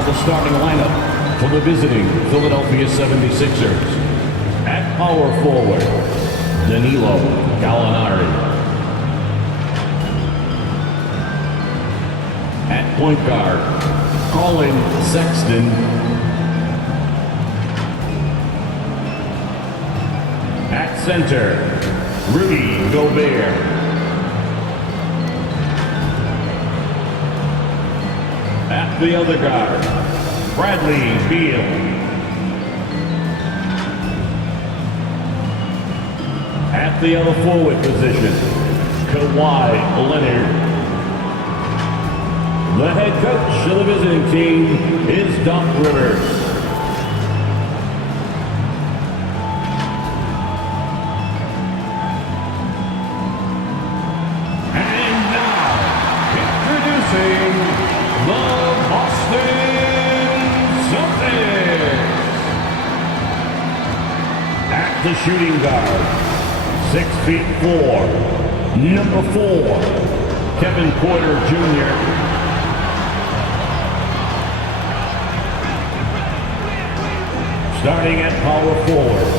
Now the starting lineup for the visiting Philadelphia 76ers. At power forward, Danilo Gallinari. At point guard, Colin Sexton. At center, Rudy Gobert. At the other guard, Bradley Beal. At the other forward position, Kawhi Leonard. The head coach of the visiting team is Doc Rivers. And now, introducing the Boston Celtics. At the shooting guard, 6'4", number 4, Kevin Porter Jr. Starting at power forward,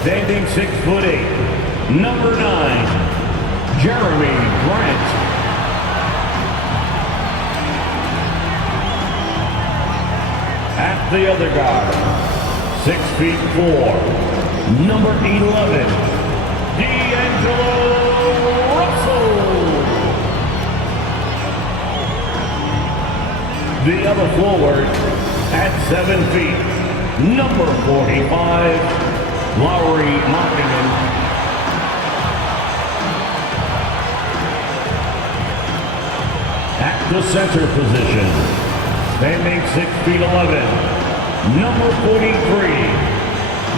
standing 6'8", number 9, Jeremy Grant. At the other guard, 6'4", number 11, D'Angelo Russell. The other forward, at 7 feet, number 45, Lauri Markkanen. At the center position, standing 6'11", number 43,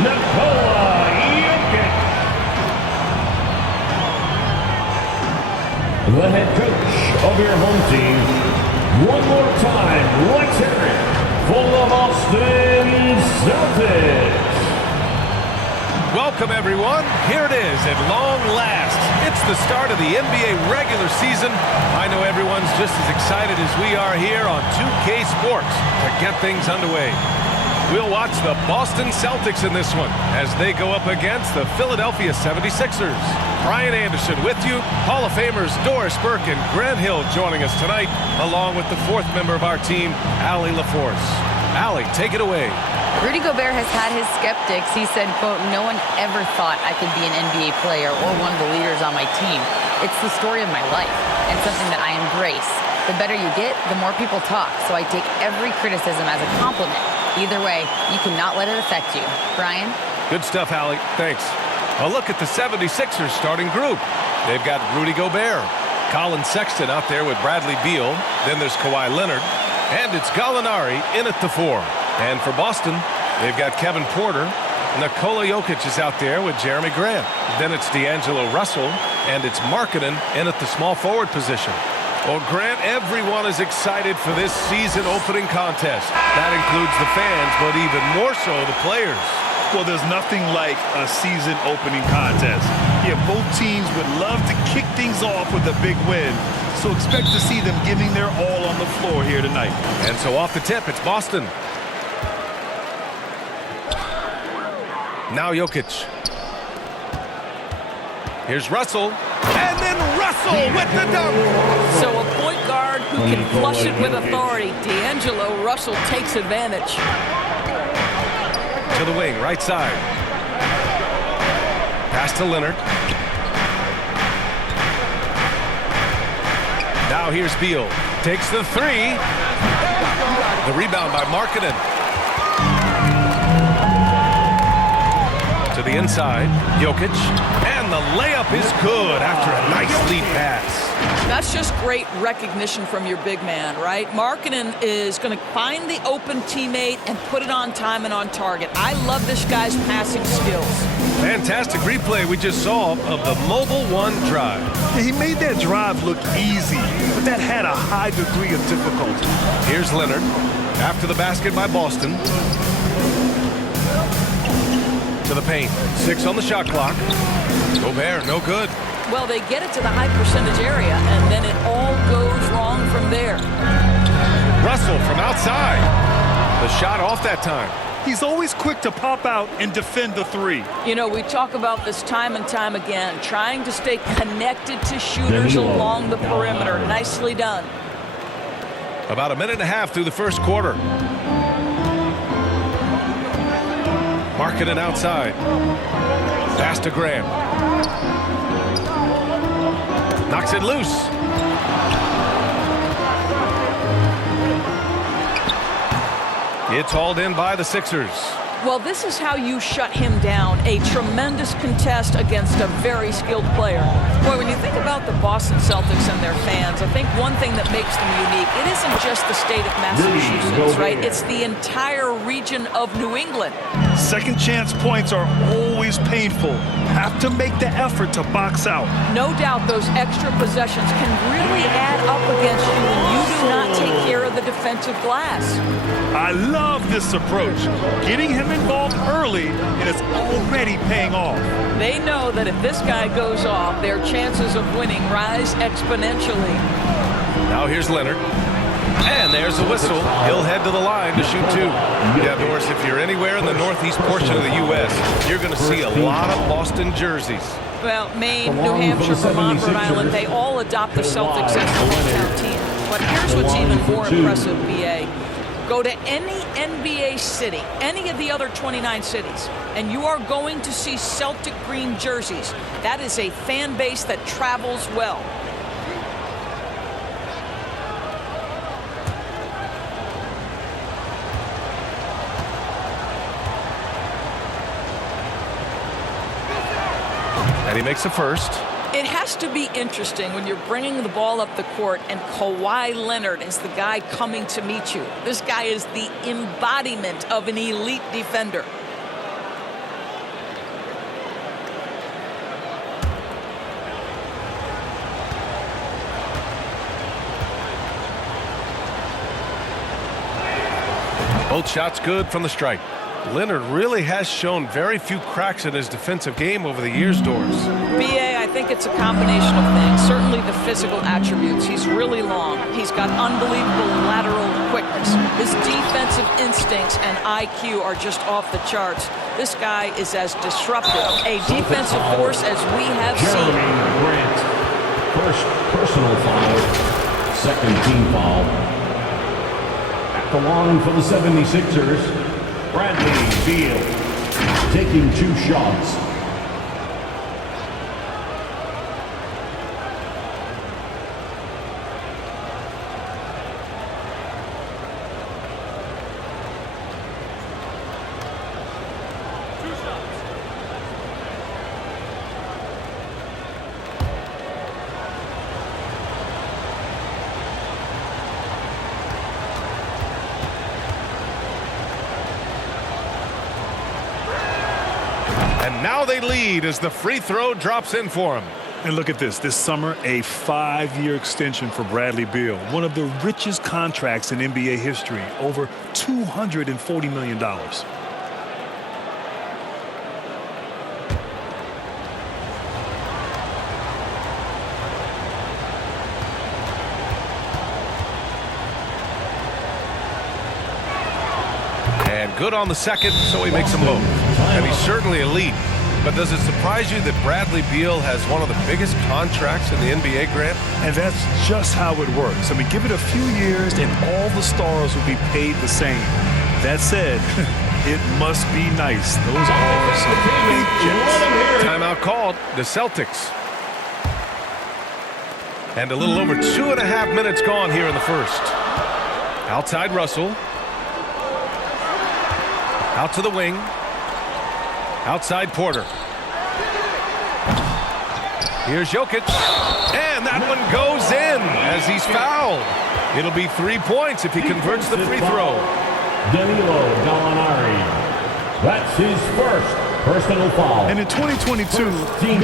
Nikola Jokic. The head coach of your home team, one more time, let's hear it for the Boston Celtics. Welcome, everyone. Here it is at long last. It's the start of the NBA regular season. I know everyone's just as excited as we are here on 2K Sports to get things underway. We'll watch the Boston Celtics in this one as they go up against the Philadelphia 76ers. Brian Anderson with you. Hall of Famers Doris Burke and Grant Hill joining us tonight, along with the fourth member of our team, Allie LaForce. Allie, take it away. Rudy Gobert has had his skeptics. He said, quote, "No one ever thought I could be an NBA player or one of the leaders on my team. It's the story of my life and something that I embrace. The better you get, the more people talk, so I take every criticism as a compliment. Either way, you cannot let it affect you." Brian? Good stuff, Allie. Thanks. A look at the 76ers starting group. They've got Rudy Gobert, Colin Sexton out there with Bradley Beal. Then there's Kawhi Leonard. And it's Gallinari in at the 4. And for Boston, they've got Kevin Porter. Nikola Jokic is out there with Jeremy Grant. Then it's D'Angelo Russell. And it's Markkanen in at the small forward position. Well, Grant, everyone is excited for this season opening contest. That includes the fans, but even more so the players. Well, there's nothing like a season opening contest. Yeah, both teams would love to kick things off with a big win. So expect to see them giving their all on the floor here tonight. And so off the tip, it's Boston. Now Jokic. Here's Russell. And then Russell with the dunk. So a point guard who can flush it with authority. D'Angelo Russell takes advantage. To the wing, right side. Pass to Leonard. Now here's Beal. Takes the 3. The rebound by Markkanen. To the inside, Jokic. And the layup is good after a nice lead pass. That's just great recognition from your big man, right? Markkanen is going to find the open teammate and put it on time and on target. I love this guy's passing skills. Fantastic replay we just saw of the Mobile One drive. Yeah, he made that drive look easy, but that had a high degree of difficulty. Here's Leonard. After the basket by Boston. To the paint. 6 on the shot clock. Gobert, no good. Well, they get it to the high percentage area, and then it all goes wrong from there. Russell from outside. The shot off that time. He's always quick to pop out and defend the three. You know, we talk about this time and time again, trying to stay connected to shooters along the perimeter. Nicely done. About a minute and a half through the first quarter. Markkanen outside. Pass to Graham. Knocks it loose. It's hauled in by the Sixers. Well, this is how you shut him down. A tremendous contest against a very skilled player. Boy, when you think about the Boston Celtics and their fans, I think one thing that makes them unique, it isn't just the state of Massachusetts, right? It's the entire region of New England. Second chance points are always painful. Have to make the effort to box out. No doubt those extra possessions can really add up against you when you do not take care of the defensive glass. I love this approach. Getting him involved early, and it's already paying off. They know that if this guy goes off, their chances of winning rise exponentially. Now here's Leonard. And there's the whistle. He'll head to the line to shoot two. Yeah, Doris, if you're anywhere in the northeast portion of the U.S., you're going to see a lot of Boston jerseys. Well, Maine, New Hampshire, Vermont, Rhode Island, they all adopt the Celtics as the hometown team. But here's what's even more impressive, BA. Go to any NBA city, any of the other 29 cities, and you are going to see Celtic green jerseys. That is a fan base that travels well. And he makes the first. It has to be interesting when you're bringing the ball up the court and Kawhi Leonard is the guy coming to meet you. This guy is the embodiment of an elite defender. Both shots good from the stripe. Leonard really has shown very few cracks in his defensive game over the years, Doris. BA, I think it's a combination of things. Certainly the physical attributes. He's really long. He's got unbelievable lateral quickness. His defensive instincts and IQ are just off the charts. This guy is as disruptive a defensive force as we have seen. Grant, first personal foul, second team foul. At the line for the 76ers, Bradley Beal taking two shots. And now they lead as the free throw drops in for him. And look at this. This summer, a 5-year extension for Bradley Beal. One of the richest contracts in NBA history. Over $240 million. And good on the second, so he makes them both. And he's certainly elite. But does it surprise you that Bradley Beal has one of the biggest contracts in the NBA, Grant? And that's just how it works. I mean, give it a few years and all the stars will be paid the same. That said, it must be nice. Those are some big checks. Timeout called. The Celtics. And a little over 2.5 minutes gone here in the first. Outside Russell. Out to the wing. Outside Porter. Here's Jokic. And that one goes in as he's fouled. It'll be 3 points if he converts the free throw. Danilo Gallinari. That's his first personal foul. And in 2022,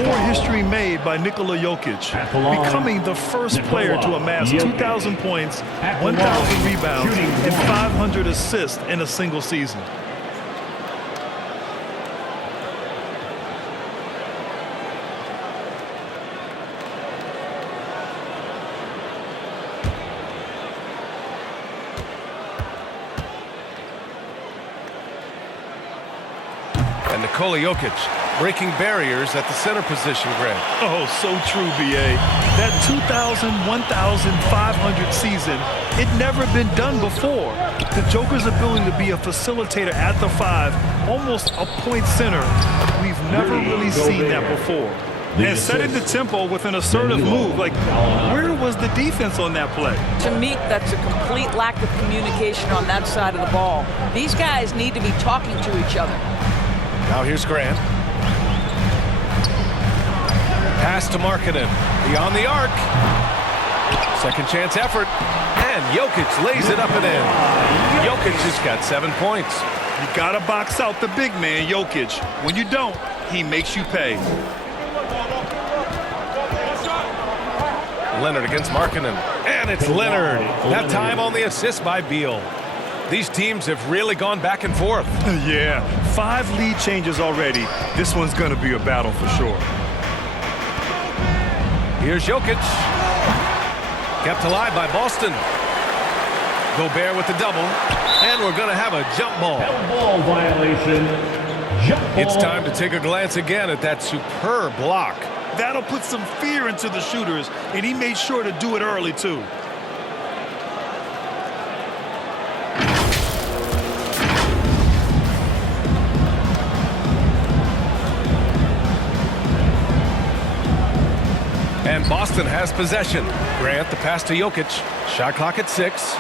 more history made by Nikola Jokic, becoming the first player to amass 2,000 points, 1,000 rebounds, and 500 assists in a single season. And Nikola Jokic breaking barriers at the center position, Grant. Oh, so true, B.A. That 1,500 season, it never been done before. The Joker's ability to be a facilitator at the 5, almost a point center, we've never really seen that before. And setting the tempo with an assertive move, like, where was the defense on that play? To me, that's a complete lack of communication on that side of the ball. These guys need to be talking to each other. Now here's Grant. Pass to Markkanen. Beyond the arc. Second chance effort. And Jokic lays it up and in. Jokic has got 7 points. You got to box out the big man, Jokic. When you don't, he makes you pay. Leonard against Markkanen. And it's Leonard. That time on the assist by Beal. These teams have really gone back and forth. Yeah, 5 lead changes already. This one's going to be a battle for sure. Here's Jokic. Kept alive by Boston. Gobert with the double. And we're going to have a jump ball. Ball violation. Jump ball. It's time to take a glance again at that superb block. That'll put some fear into the shooters, and he made sure to do it early, too. And Boston has possession. Grant the pass to Jokic. Shot clock at 6.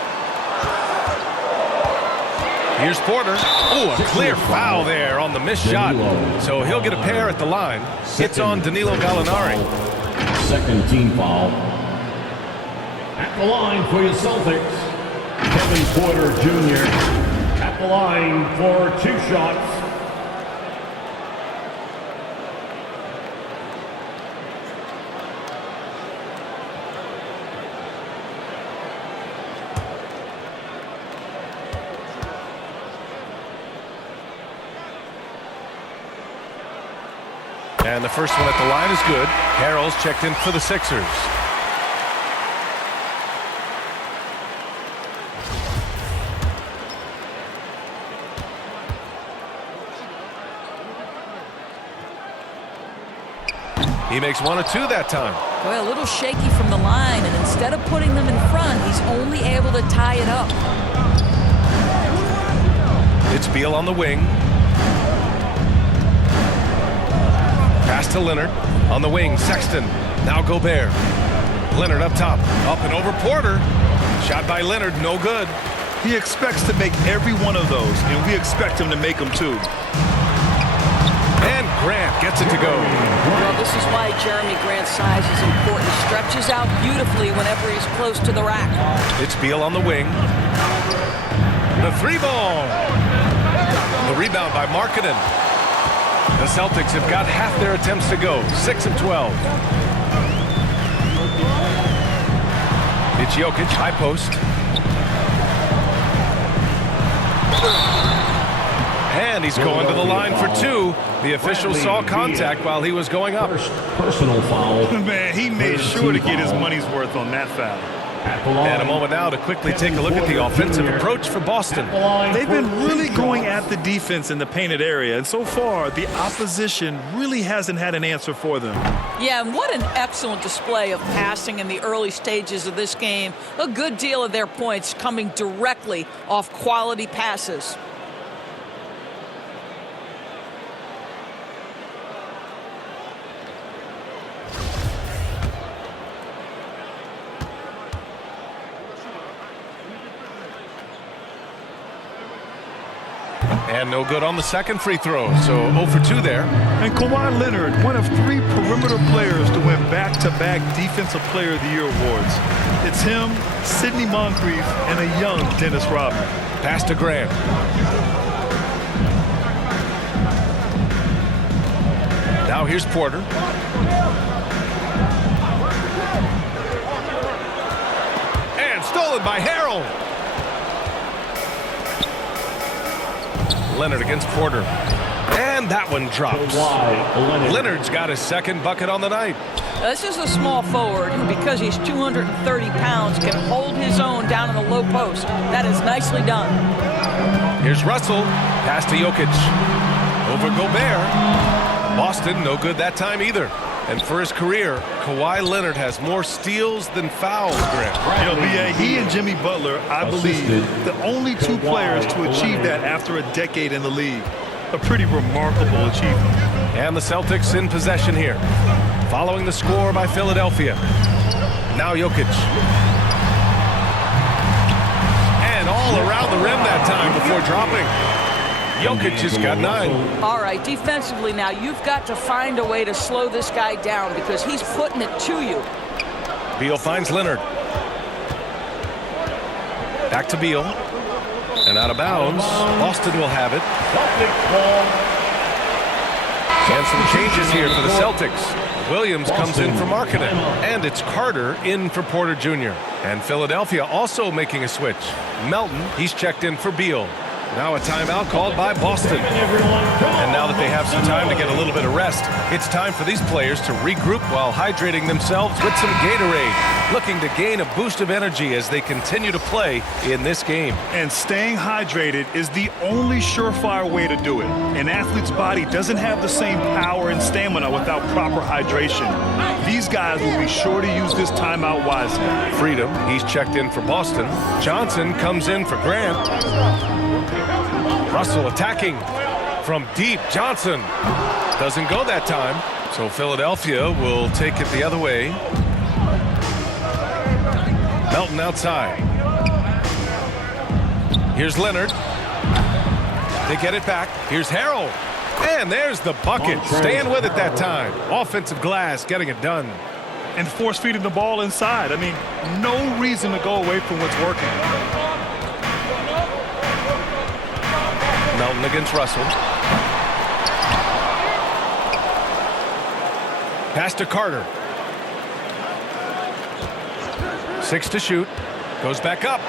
Here's Porter. Oh, a clear foul there on the missed shot. So he'll get a pair at the line. It's on Danilo Gallinari. Second team foul. At the line for your Celtics, Kevin Porter Jr. At the line for 2 shots. And the first one at the line is good. Harrell's checked in for the Sixers. He makes 1 of 2 that time. Well, a little shaky from the line, and instead of putting them in front, he's only able to tie it up. It's Beal on the wing. Pass to Leonard. On the wing, Sexton. Now Gobert. Leonard up top. Up and over Porter. Shot by Leonard, no good. He expects to make every one of those, and we expect him to make them, too. And Grant gets it to go. Well, this is why Jeremy Grant's size is important. Stretches out beautifully whenever he's close to the rack. It's Beal on the wing. The 3-ball. The rebound by Markkanen. The Celtics have got half their attempts to go. 6 of 12. It's Jokic, high post. And he's going to the line for 2. The official saw contact while he was going up. Personal foul. Man, he made sure to get his money's worth on that foul. And a moment now to quickly take a look at the offensive approach for Boston. They've been really going at the defense in the painted area, and so far the opposition really hasn't had an answer for them. Yeah, and what an excellent display of passing in the early stages of this game. A good deal of their points coming directly off quality passes. And no good on the second free throw, so 0 for 2 there. And Kawhi Leonard, one of 3 perimeter players to win back-to-back Defensive Player of the Year awards. It's him, Sidney Moncrief, and a young Dennis Rodman. Pass to Grant. Now here's Porter. And stolen by Harrell. Leonard against Porter. And that one drops. Leonard's got his second bucket on the night. This is a small forward who, because he's 230 pounds, can hold his own down in the low post. That is nicely done. Here's Russell. Pass to Jokic. Over Gobert. Boston, no good that time either. And for his career, Kawhi Leonard has more steals than fouls, Grant. You know, B.A., he and Jimmy Butler, I believe, the only two players to achieve that after a decade in the league. A pretty remarkable achievement. And the Celtics in possession here. Following the score by Philadelphia. Now Jokic. And all around the rim that time before dropping. Jokic has got 9. All right, defensively now, you've got to find a way to slow this guy down because he's putting it to you. Beal finds Leonard. Back to Beal. And out of bounds. Boston will have it. And some changes here for the Celtics. Williams comes in for Markkanen. And it's Carter in for Porter Jr. And Philadelphia also making a switch. Melton, he's checked in for Beal. Now a timeout called by Boston. And now that they have some time to get a little bit of rest, it's time for these players to regroup while hydrating themselves with some Gatorade, looking to gain a boost of energy as they continue to play in this game. And staying hydrated is the only surefire way to do it. An athlete's body doesn't have the same power and stamina without proper hydration. These guys will be sure to use this timeout wisely. Freedom, he's checked in for Boston. Johnson comes in for Grant. Russell attacking from deep. Johnson doesn't go that time, so Philadelphia will take it the other way. Melton outside. Here's Leonard. They get it back. Here's Harrell. And there's the bucket. Staying with it that time. Offensive glass, getting it done. And force feeding the ball inside. I mean, no reason to go away from what's working. Melton against Russell. Pass to Carter. 6 to shoot. Goes back up.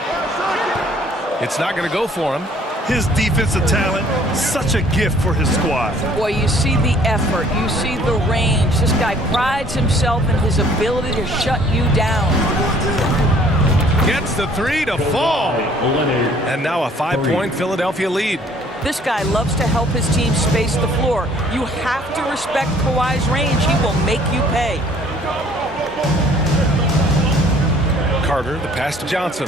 It's not going to go for him. His defensive talent, such a gift for his squad. Boy, you see the effort. You see the range. This guy prides himself in his ability to shut you down. Gets the 3 to fall. And now a 5-point Philadelphia lead. This guy loves to help his team space the floor. You have to respect Kawhi's range. He will make you pay. Carter, the pass to Johnson.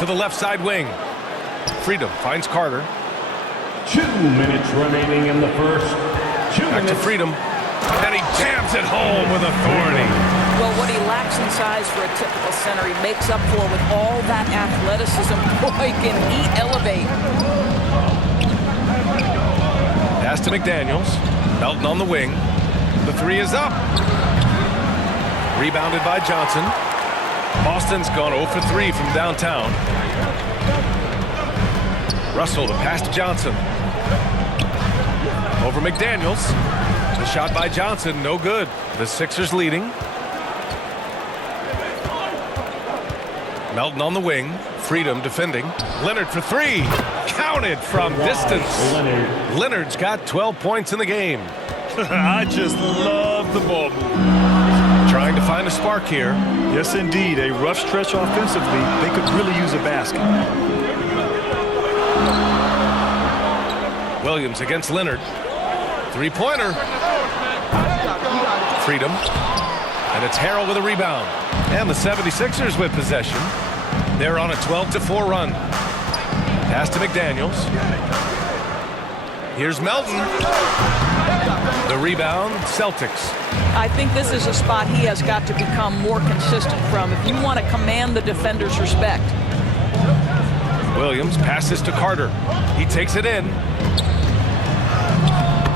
To the left side wing. Freedom finds Carter. 2 minutes remaining in the first. Back to Freedom. And he jams it home with authority. Well, what he lacks in size for a typical center, he makes up for with all that athleticism. Boy, can he elevate. Pass to McDaniels. Melton on the wing. The 3 is up. Rebounded by Johnson. Boston's gone 0 for 3 from downtown. Russell, the pass to Johnson. Over McDaniels. The shot by Johnson, no good. The Sixers leading. Melton on the wing. Freedom defending. Leonard for 3. Counted from distance. Leonard's got 12 points in the game. I just love the ball movement. Trying to find a spark here. Yes, indeed. A rough stretch offensively. They could really use a basket. Williams against Leonard. 3-pointer. Freedom. And it's Harrell with a rebound. And the 76ers with possession. They're on a 12-4 run. Pass to McDaniels. Here's Melton. The rebound, Celtics. I think this is a spot he has got to become more consistent from if you want to command the defender's respect. Williams passes to Carter. He takes it in.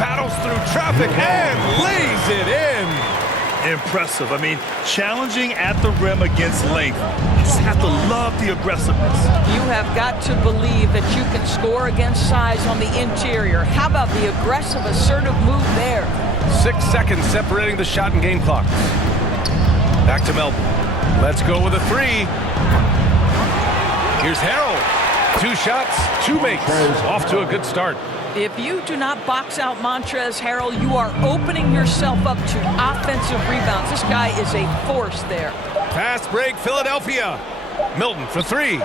Battles through traffic and lays it in. Impressive. I mean, challenging at the rim against length. You just have to love the aggressiveness. You have got to believe that you can score against size on the interior. How about the aggressive, assertive move there? 6 seconds separating the shot and game clock. Back to Melton. Let's go with a 3. Here's Harrell. 2 shots, 2 makes. Off to a good start. If you do not box out Montrezl Harrell, you are opening yourself up to offensive rebounds. This guy is a force there. Fast break, Philadelphia. Milton for three.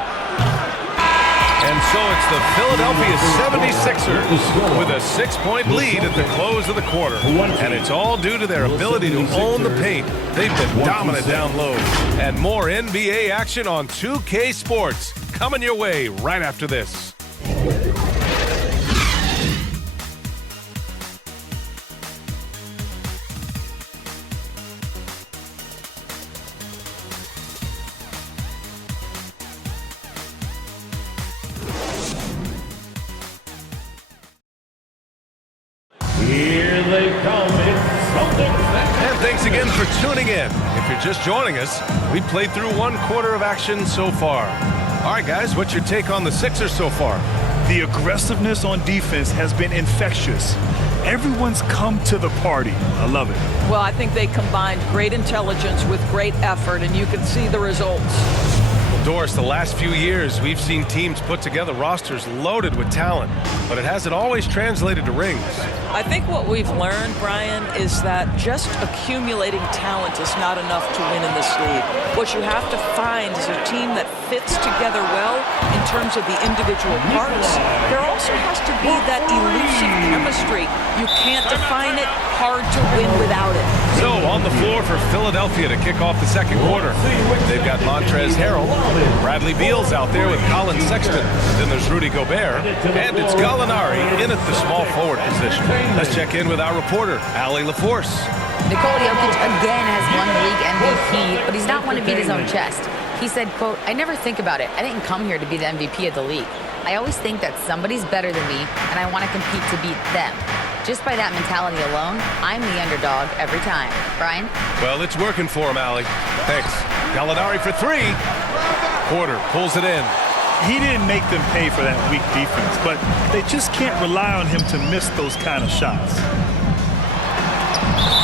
And so it's the Philadelphia 76ers with a 6-point lead at the close of the quarter. And it's all due to their ability to own the paint. They've been dominant down low. And more NBA action on 2K Sports coming your way right after this. Here they come. It's Celtics. And thanks again for tuning in. If you're just joining us, we played through 1 quarter of action so far. All right, guys, what's your take on the Sixers so far? The aggressiveness on defense has been infectious. Everyone's come to the party. I love it. Well, I think they combined great intelligence with great effort, and you can see the results. Doris, the last few years, we've seen teams put together rosters loaded with talent, but it hasn't always translated to rings. I think what we've learned, Brian, is that just accumulating talent is not enough to win in this league. What you have to find is a team that fits together well in terms of the individual parts. There also has to be that elusive chemistry. You can't define it, hard to win without it. So on the floor for Philadelphia to kick off the second quarter, they've got Montrezl Harrell. Bradley Beal's out there with Colin Sexton. Then there's Rudy Gobert. And it's Gallinari in at the small forward position. Let's check in with our reporter, Allie LaForce. Nikola Jokic again has won the league MVP, but he's not one to beat his own chest. He said, quote, "I never think about it. I didn't come here to be the MVP of the league. I always think that somebody's better than me, and I want to compete to beat them. Just by that mentality alone, I'm the underdog every time." Brian? Well, it's working for him, Allie. Thanks. Gallinari for three. Porter pulls it in. He didn't make them pay for that weak defense, but they just can't rely on him to miss those kind of shots.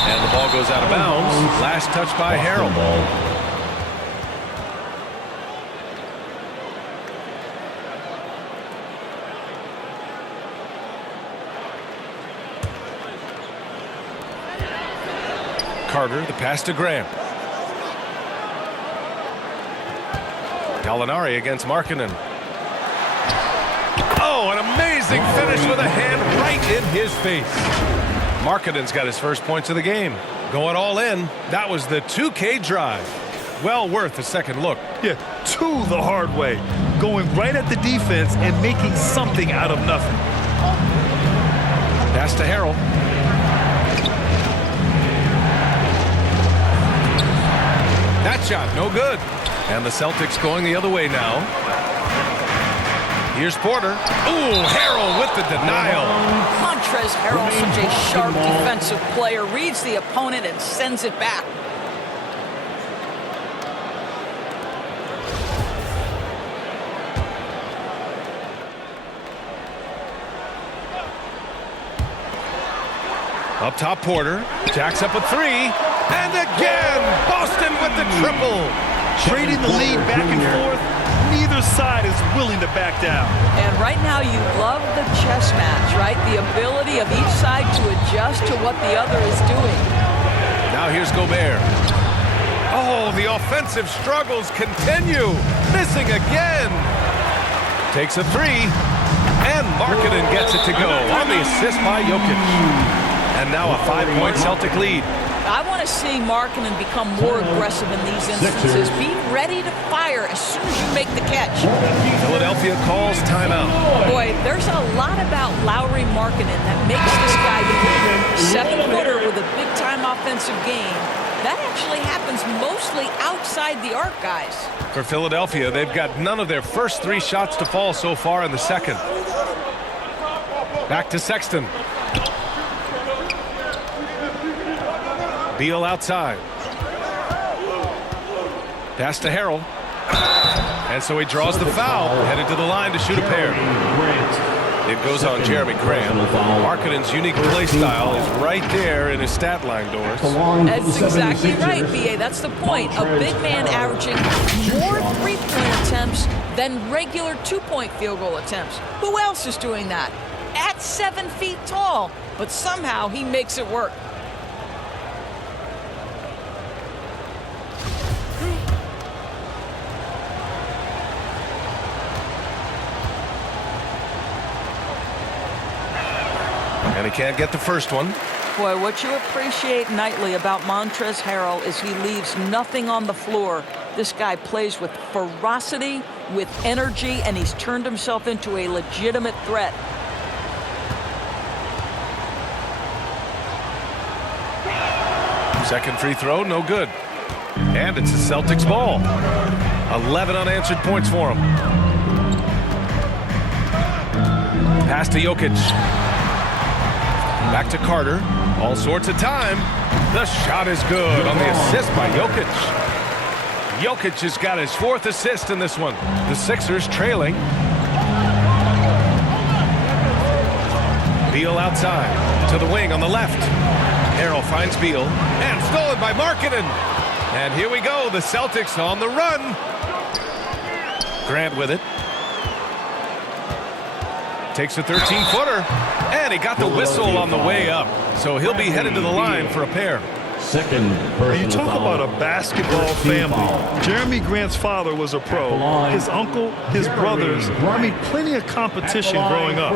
And the ball goes out of bounds. Last touch by Harrell. Carter, the pass to Graham. Gallinari against Markkanen. Oh, an amazing finish with a hand right in his face. Markkanen's got his first points of the game. Going all in. That was the 2K drive. Well worth a second look. Yeah, to the hard way. Going right at the defense and making something out of nothing. Pass to Harrell. That shot, no good. And the Celtics going the other way now. Here's Porter. Ooh, Harrell with the denial. Montrezl Harrell, such a sharp defensive player, reads the opponent and sends it back. Up top, Porter. Jacks up a three. And again, Boston with the triple. Trading the lead back and forth, neither side is willing to back down. And right now you love the chess match, right? The ability of each side to adjust to what the other is doing. Now here's Gobert. Oh, the offensive struggles continue. Missing again. Takes a three. And Markkanen gets it to go on the assist by Jokic. And now a 5-point Celtic lead. I want to see Markkanen become more aggressive in these instances. Be ready to fire as soon as you make the catch. Philadelphia calls timeout. Boy, there's a lot about Lauri Markkanen that makes this guy unique. 7-footer with a big-time offensive game. That actually happens mostly outside the arc, guys. For Philadelphia, they've got none of their first 3 shots to fall so far in the second. Back to Sexton. Beal outside. Pass to Harrell. And so he draws the foul, headed to the line to shoot a pair. It goes on Jeremy Graham. Markkanen's unique play style is right there in his stat line, Doris. That's exactly right, B.A. That's the point. A big man averaging more three-point attempts than regular two-point field goal attempts. Who else is doing that? At 7 feet tall. But somehow he makes it work. They can't get the first one. Boy, what you appreciate nightly about Montrezl Harrell is he leaves nothing on the floor. This guy plays with ferocity, with energy, and he's turned himself into a legitimate threat. Second free throw, no good. And it's the Celtics ball. 11 unanswered points for him. Pass to Jokic. Back to Carter. All sorts of time. The shot is good on the assist by Jokic. Jokic has got his 4th assist in this one. The Sixers trailing. Beal outside to the wing on the left. Harrell finds Beal and stolen by Markkanen. And here we go, the Celtics on the run. Grant with it. Takes a 13-footer, and he got the whistle on the way up. So he'll be headed to the line for a pair. Second You talk about a basketball family. Jeremy Grant's father was a pro. His uncle, his brothers, I mean, plenty of competition growing up.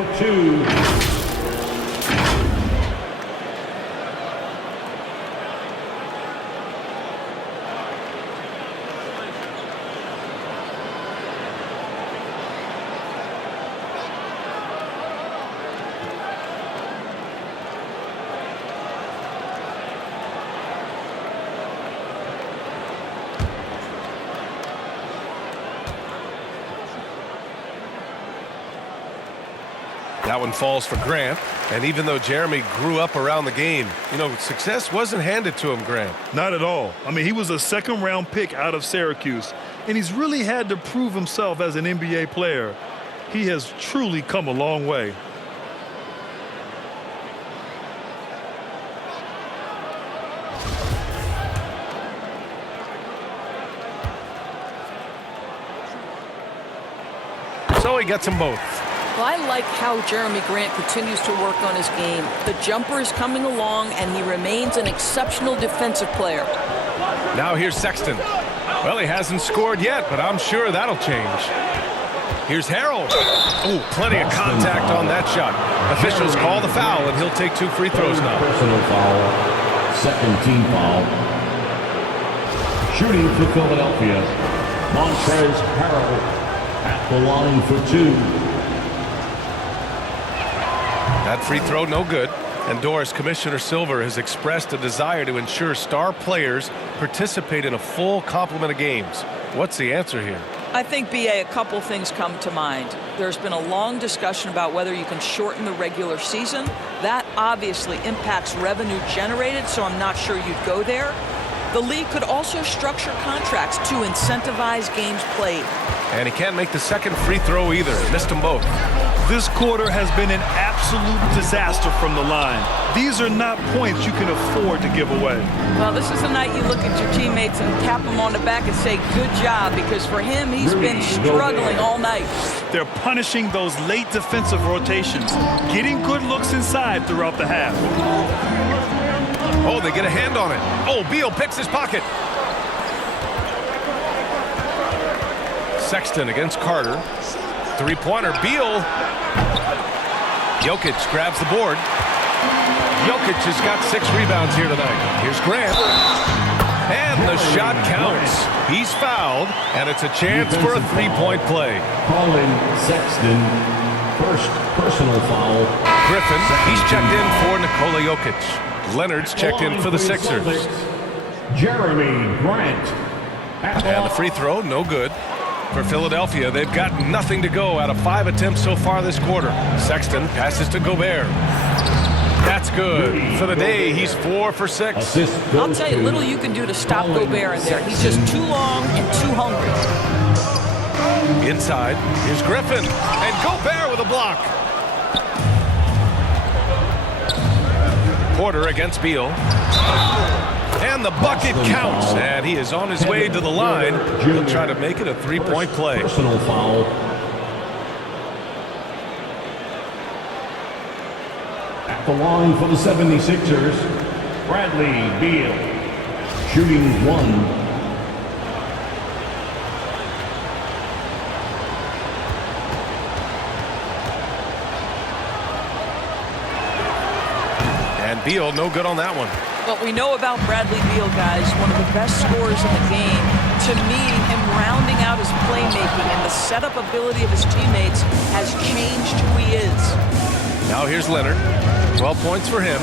That one falls for Grant. And even though Jeremy grew up around the game, you know, success wasn't handed to him, Grant. Not at all. I mean, he was a second-round pick out of Syracuse, and he's really had to prove himself as an NBA player. He has truly come a long way. So he gets them both. Well, I like how Jeremy Grant continues to work on his game. The jumper is coming along, and he remains an exceptional defensive player. Now here's Sexton. Well, he hasn't scored yet, but I'm sure that'll change. Here's Harrell. Oh, plenty of contact on that shot. Officials call the foul, and he'll take 2 free throws now. Personal foul. Second team foul. Shooting for Philadelphia. Montrezl Harrell at the line for 2. That free throw, no good. And Doris, Commissioner Silver has expressed a desire to ensure star players participate in a full complement of games. What's the answer here? I think, B.A., a couple things come to mind. There's been a long discussion about whether you can shorten the regular season. That obviously impacts revenue generated, so I'm not sure you'd go there. The league could also structure contracts to incentivize games played. And he can't make the second free throw either. Missed them both. This quarter has been an absolute disaster from the line. These are not points you can afford to give away. Well, this is the night you look at your teammates and tap them on the back and say, good job, because for him, he's been struggling all night. They're punishing those late defensive rotations, getting good looks inside throughout the half. Oh, they get a hand on it. Oh, Beal picks his pocket. Sexton against Carter. Three-pointer, Beal. Jokic grabs the board. Jokic has got 6 rebounds here tonight. Here's Grant. And the shot counts. He's fouled, and it's a chance for a 3-point play. Calling Sexton, first personal foul. Griffin, he's checked in for Nikola Jokic. Leonard's checked in for the Sixers. Jeremy Grant. And the free throw, no good. For Philadelphia, they've got nothing to go out of 5 attempts so far this quarter. Sexton passes to Gobert. That's good. For the day, he's 4 for 6. I'll tell you, little you can do to stop Gobert in there. He's just too long and too hungry. Inside, here's Griffin. And Gobert with a block. Porter against Beal. And the bucket counts. And he is on his way to the line. He'll try to make it a 3-point play. Personal foul. At the line for the 76ers, Bradley Beal. Shooting 1. Beal, no good on that one. What we know about Bradley Beal, guys, one of the best scorers in the game. To me, him rounding out his playmaking and the setup ability of his teammates has changed who he is. Now here's Leonard. 12 points for him.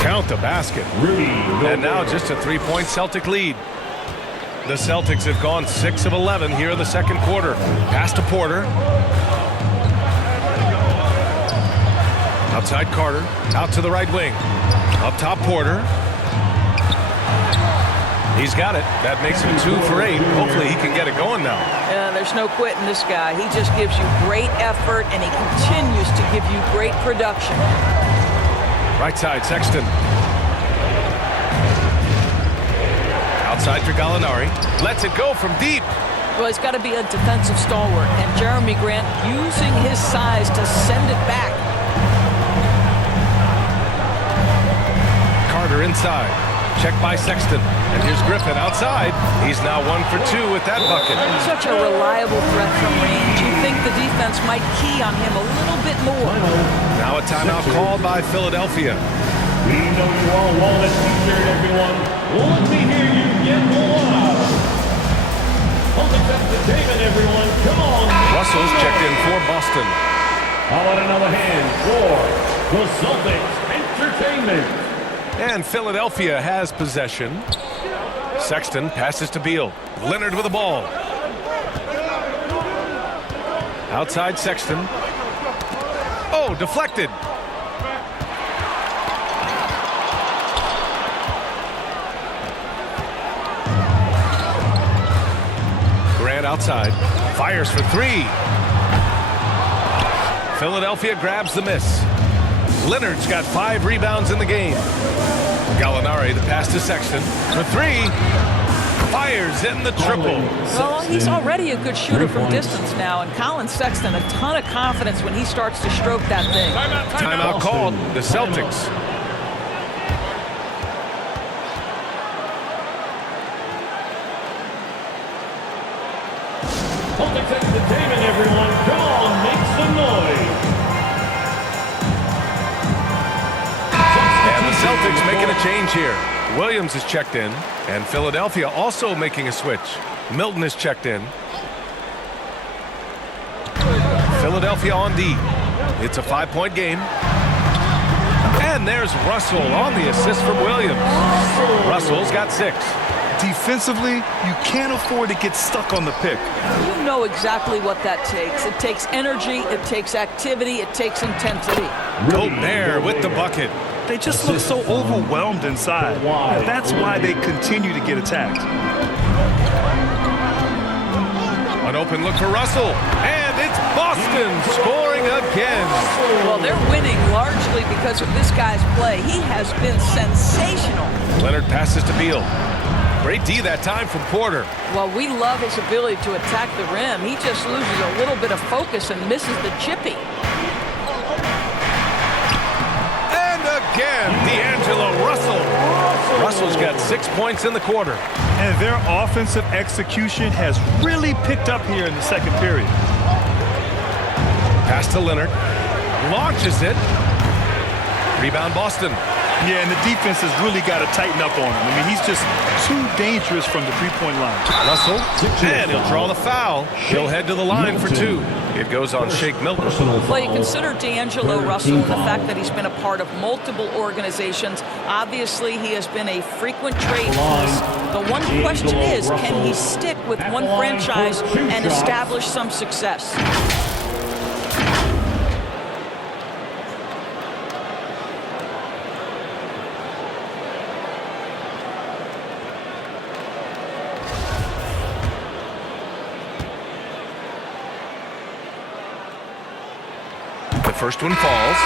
Count the basket. And now just a 3-point Celtic lead. The Celtics have gone 6 of 11 here in the second quarter. Pass to Porter. Outside Carter. Out to the right wing. Up top Porter. He's got it. That makes him 2 for 8. Hopefully he can get it going now. There's no quitting this guy. He just gives you great effort, and he continues to give you great production. Right side, Sexton. Outside for Gallinari. Lets it go from deep. Well, he's got to be a defensive stalwart, and Jeremy Grant using his size to send it back. Carter inside. Check by Sexton. And here's Griffin outside. He's now 1 for 2 with that bucket. Such a reliable threat from range. You think the defense might key on him a little bit more. Now a timeout called by Philadelphia. We know you all want a t-shirt, everyone. Well, let me hear you get loud. Celtics entertainment, everyone. Come on. Russell's checked in for Boston. How about another hand for the Celtics entertainment? And Philadelphia has possession. Sexton passes to Beal. Leonard with the ball. Outside Sexton. Oh, deflected. Grant outside. Fires for 3. Philadelphia grabs the miss. Leonard's got 5 rebounds in the game. Gallinari, the pass to Sexton for 3. Fires in the triple. Well, he's already a good shooter from distance now, and Colin Sexton, a ton of confidence when he starts to stroke that thing. Timeout called. The Celtics. Celtics entertainment, everyone. Come on, make some noise. And the Celtics making a change here. Williams is checked in, and Philadelphia also making a switch. Milton is checked in. Philadelphia on D. It's a 5-point game. And there's Russell on the assist from Williams. Russell's got 6. Defensively, you can't afford to get stuck on the pick. You know exactly what that takes. It takes energy, it takes activity, it takes intensity. Gobert with the bucket. They just look so overwhelmed inside. And that's why they continue to get attacked. An open look for Russell. And it's Boston scoring again. Well, they're winning largely because of this guy's play. He has been sensational. Leonard passes to Beal. Great D that time from Porter. Well, we love his ability to attack the rim. He just loses a little bit of focus and misses the chippy. And again, D'Angelo Russell. Russell's got 6 points in the quarter. And their offensive execution has really picked up here in the second period. Pass to Leonard. Launches it. Rebound Boston. Yeah, and the defense has really got to tighten up on him. I mean, he's just too dangerous from the three-point line. Russell, and he'll draw the foul. He'll head to the line for 2. It goes on Shake Milton. Well, you consider D'Angelo Russell and the fact that he's been a part of multiple organizations. Obviously, he has been a frequent trade piece. The one question is, can he stick with one franchise and establish some success? First one falls.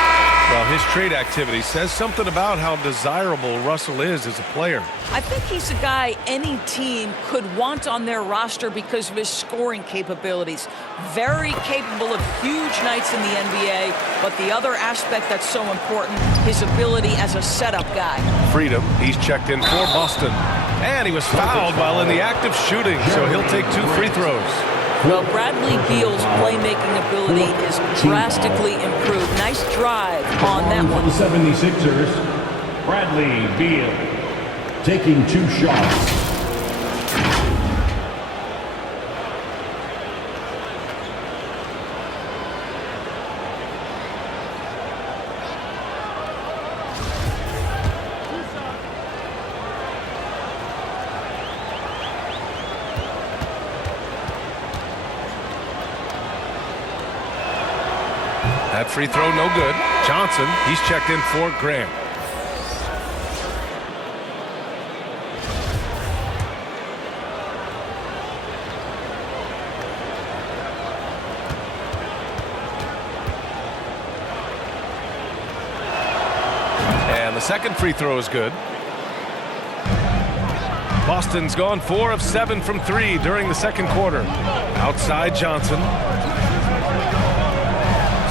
Well, his trade activity says something about how desirable Russell is as a player. I think he's a guy any team could want on their roster because of his scoring capabilities. Very capable of huge nights in the NBA, but the other aspect that's so important, his ability as a setup guy. Freedom, he's checked in for Boston. And he was fouled while in the act of shooting, so he'll take 2 free throws. Well, Bradley Beal's playmaking ability is drastically improved. Nice drive on that one. For the 76ers, Bradley Beal taking 2 shots. That free throw no good. Johnson, he's checked in for Grant. And the second free throw is good. Boston's gone 4 of 7 from 3 during the second quarter. Outside Johnson.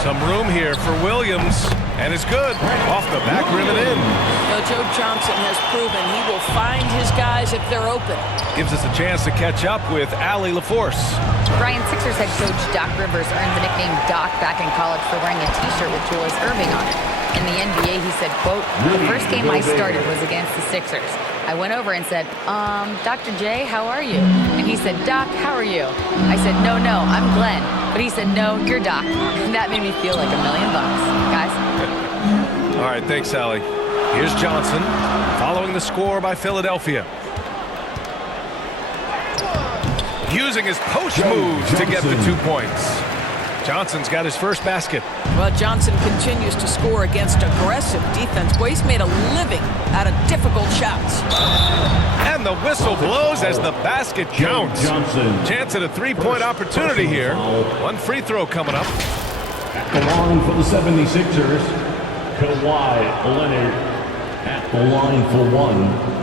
Some room here for Williams, and it's good. Off the back rim and in. Joe Johnson has proven he will find his guys if they're open. Gives us a chance to catch up with Allie LaForce. Brian Sixers head coach Doc Rivers earned the nickname Doc back in college for wearing a T-shirt with Julius Erving on it. In the NBA, he said, quote, "The first game I started was against the Sixers. I went over and said, Dr. J, how are you?" And he said, "Doc, how are you?" I said, no, I'm Glenn." But he said, "No, you're Doc." And that made me feel like $1 million, guys. All right, thanks, Allie. Here's Johnson, following the score by Philadelphia. Using his post moves to get the 2 points. Johnson's got his first basket. Well, Johnson continues to score against aggressive defense. Boy, he's made a living out of difficult shots. And the whistle blows as the basket counts. Johnson. Chance at a 3-point opportunity here. One free throw coming up. At the line for the 76ers, Kawhi Leonard at the line for 1.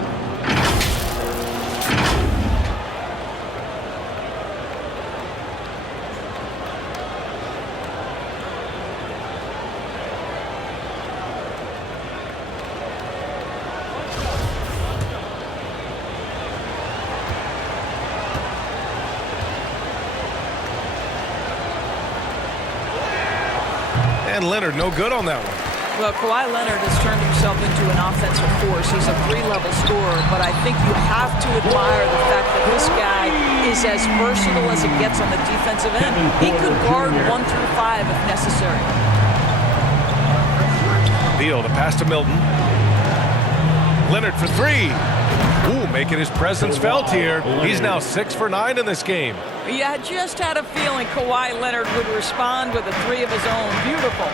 And Leonard no good on that one. Well, Kawhi Leonard has turned himself into an offensive force. He's a 3-level scorer, but I think you have to admire the fact that this guy is as versatile as it gets on the defensive end. He could guard 1 through 5 if necessary. Beal to pass to Milton. Leonard for 3. Ooh, making his presence felt here. He's now 6 for 9 in this game. Yeah, I just had a feeling Kawhi Leonard would respond with a 3 of his own. Beautiful.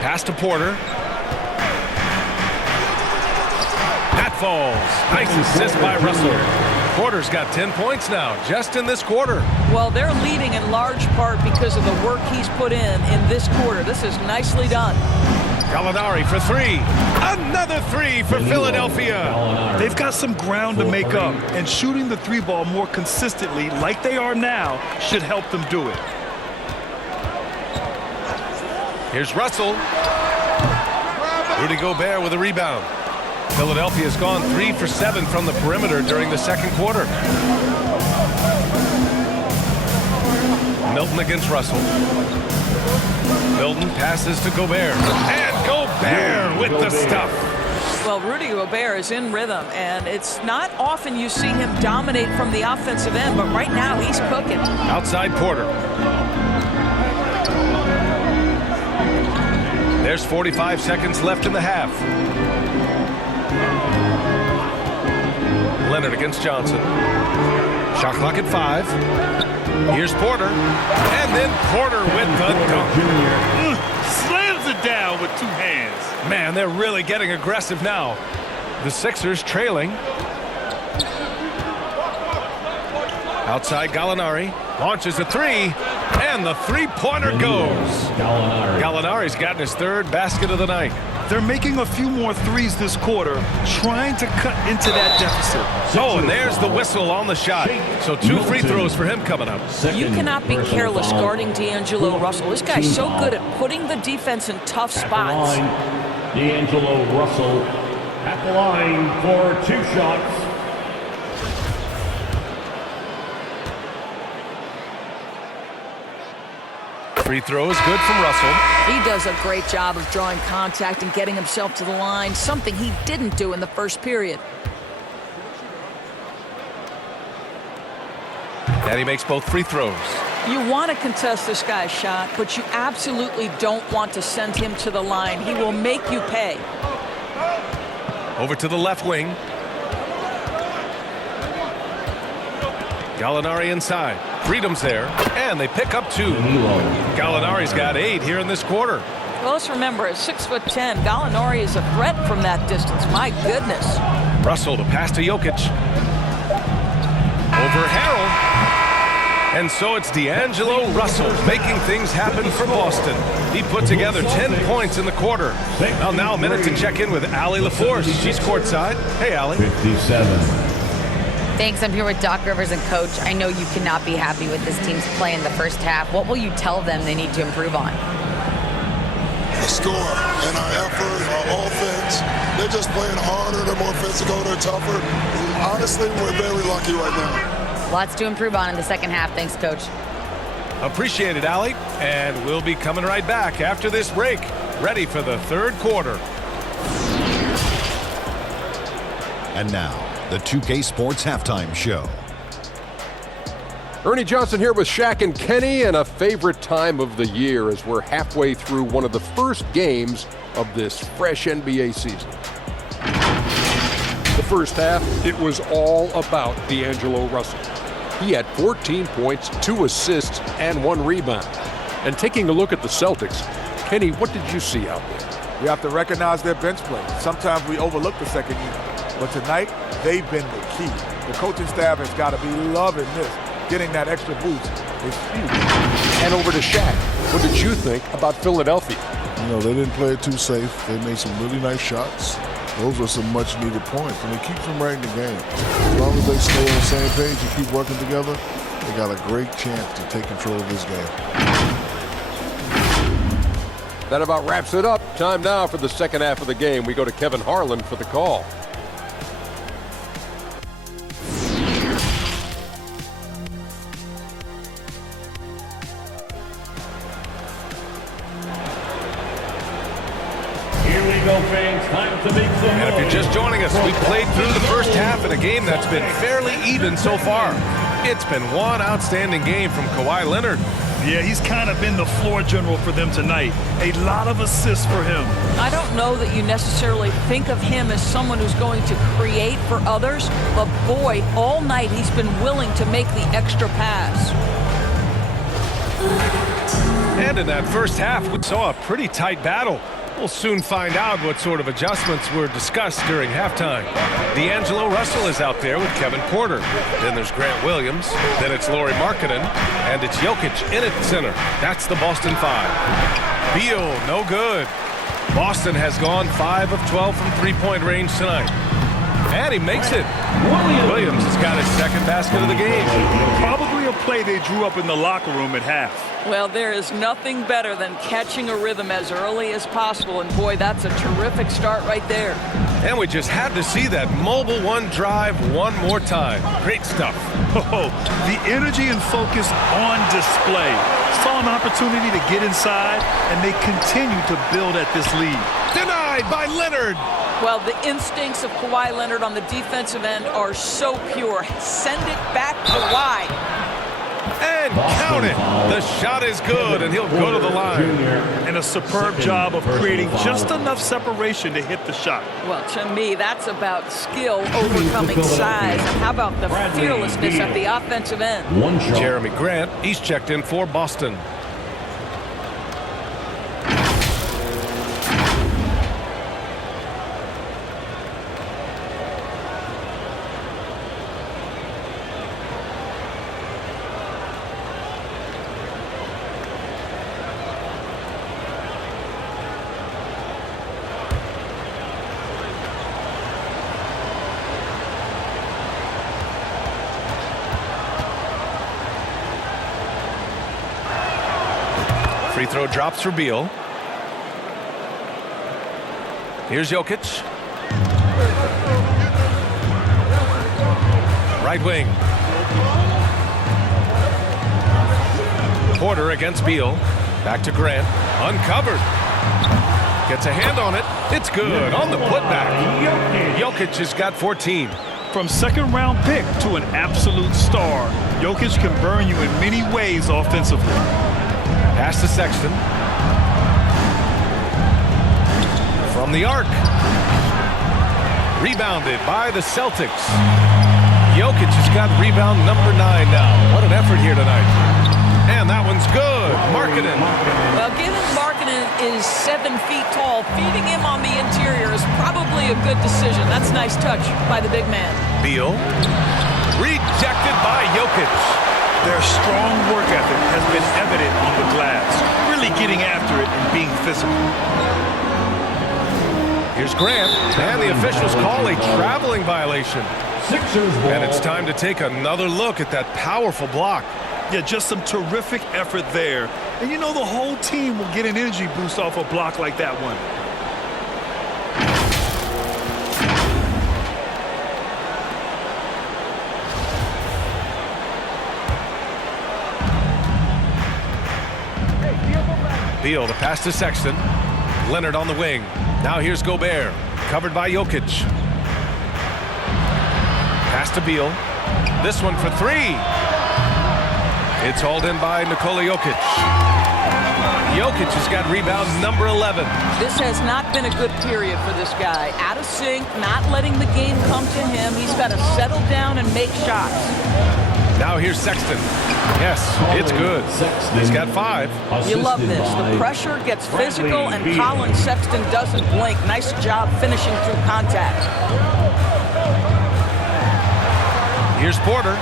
Pass to Porter. That falls. Nice assist by Russell. Porter's got 10 points now, just in this quarter. Well, they're leading in large part because of the work he's put in this quarter. This is nicely done. Gallinari for 3. Another 3 for Philadelphia. They've got some ground to make up, and shooting the 3-ball more consistently like they are now should help them do it. Here's Russell. Rudy Gobert with a rebound. Philadelphia's gone 3 for 7 from the perimeter during the second quarter. Milton against Russell. Milton passes to Gobert. And Gobert with the stuff. Well, Rudy Gobert is in rhythm, and it's not often you see him dominate from the offensive end, but right now he's cooking. Outside Porter. There's 45 seconds left in the half. Leonard against Johnson. Shot clock at 5. Here's Porter. And then Porter with the dunk. Slams it down with 2 hands. Man, they're really getting aggressive now. The Sixers trailing. Outside Gallinari. Launches a 3. And the 3-pointer goes. Gallinari's gotten his 3rd basket of the night. They're making a few more 3s this quarter, trying to cut into that deficit. Oh, and there's the whistle on the shot. So 2 free throws for him coming up. You cannot be careless guarding D'Angelo Russell. This guy's so good at putting the defense in tough spots. D'Angelo Russell at the line for 2 shots. Free throw is good from Russell. He does a great job of drawing contact and getting himself to the line, something he didn't do in the first period. And he makes both free throws. You want to contest this guy's shot, but you absolutely don't want to send him to the line. He will make you pay. Over to the left wing. Gallinari inside. Freedom's there, and they pick up 2. Gallinari's got 8 here in this quarter. Well, let's remember, at 6'10", Gallinari is a threat from that distance. My goodness. Russell to pass to Jokic. Over Harrell. And so it's D'Angelo Russell making things happen for Boston. He put together 10 points in the quarter. Well, now a minute to check in with Allie LaForce. She's courtside. Hey, Allie. 57. Thanks. I'm here with Doc Rivers and Coach. I know you cannot be happy with this team's play in the first half. What will you tell them they need to improve on? The score and our effort, our offense. They're just playing harder. They're more physical. They're tougher. Honestly, we're very lucky right now. Lots to improve on in the second half. Thanks, Coach. Appreciate it, Allie. And we'll be coming right back after this break. Ready for the third quarter. And now, the 2K Sports Halftime Show. Ernie Johnson here with Shaq and Kenny, and a favorite time of the year as we're halfway through one of the first games of this fresh NBA season. The first half, it was all about D'Angelo Russell. He had 14 points, 2 assists, and 1 rebound. And taking a look at the Celtics, Kenny, what did you see out there? We have to recognize their bench play. Sometimes we overlook the second unit. But tonight, they've been the key. The coaching staff has got to be loving this. Getting that extra boost is huge. And over to Shaq. What did you think about Philadelphia? You know, they didn't play it too safe. They made some really nice shots. Those are some much-needed points, and it keeps them right in the game. As long as they stay on the same page and keep working together, they got a great chance to take control of this game. That about wraps it up. Time now for the second half of the game. We go to Kevin Harlan for the call. And if you're just joining us, we played through the first half in a game that's been fairly even so far. It's been one outstanding game from Kawhi Leonard. Yeah, he's kind of been the floor general for them tonight. A lot of assists for him. I don't know that you necessarily think of him as someone who's going to create for others, but boy, all night he's been willing to make the extra pass. And in that first half, we saw a pretty tight battle. We'll soon find out what sort of adjustments were discussed during halftime. D'Angelo Russell is out there with Kevin Porter. Then there's Grant Williams. Then it's Lauri Markkanen. And it's Jokic in at center. That's the Boston 5. Beal, no good. Boston has gone 5 of 12 from three-point range tonight. And he makes it. Williams has got his second basket of the game. Probably a play they drew up in the locker room at half. Well, there is nothing better than catching a rhythm as early as possible, and boy, that's a terrific start right there. And we just had to see that mobile one drive one more time. Great stuff. Oh, the energy and focus on display. Saw an opportunity to get inside, and they continue to build at this lead. Denied by Leonard. Well, the instincts of Kawhi Leonard on the defensive end are so pure. Send it back to Kawhi. And count it. The shot is good, and he'll go to the line. And a superb job of creating just enough separation to hit the shot. Well, to me, that's about skill overcoming size. And how about the fearlessness at the offensive end? Jeremy Grant, he's checked in for Boston. Free throw drops for Beal. Here's Jokic. Right wing. Porter against Beal. Back to Grant. Uncovered. Gets a hand on it. It's good on the putback. Jokic has got 14. From second-round pick to an absolute star, Jokic can burn you in many ways offensively. Pass to Sexton. From the arc. Rebounded by the Celtics. Jokic has got rebound number 9 now. What an effort here tonight. And that one's good. Markkanen. Well, given Markkanen is 7 feet tall, feeding him on the interior is probably a good decision. That's a nice touch by the big man. Beal. Rejected by Jokic. Their strong work ethic has been evident on the glass, really getting after it and being physical. Here's Grant, and the officials call a traveling violation. Sixers ball. And it's time to take another look at that powerful block. Yeah, just some terrific effort there. And you know the whole team will get an energy boost off a block like that one. Beal, the pass to Sexton. Leonard on the wing. Now here's Gobert, covered by Jokic. Pass to Beal. This one for 3. It's hauled in by Nikola Jokic. Jokic has got rebound number 11. This has not been a good period for this guy. Out of sync, not letting the game come to him. He's got to settle down and make shots. Now here's Sexton. Yes, it's good. He's got 5. You love this. The pressure gets physical, and Colin Sexton doesn't blink. Nice job finishing through contact. Here's Porter.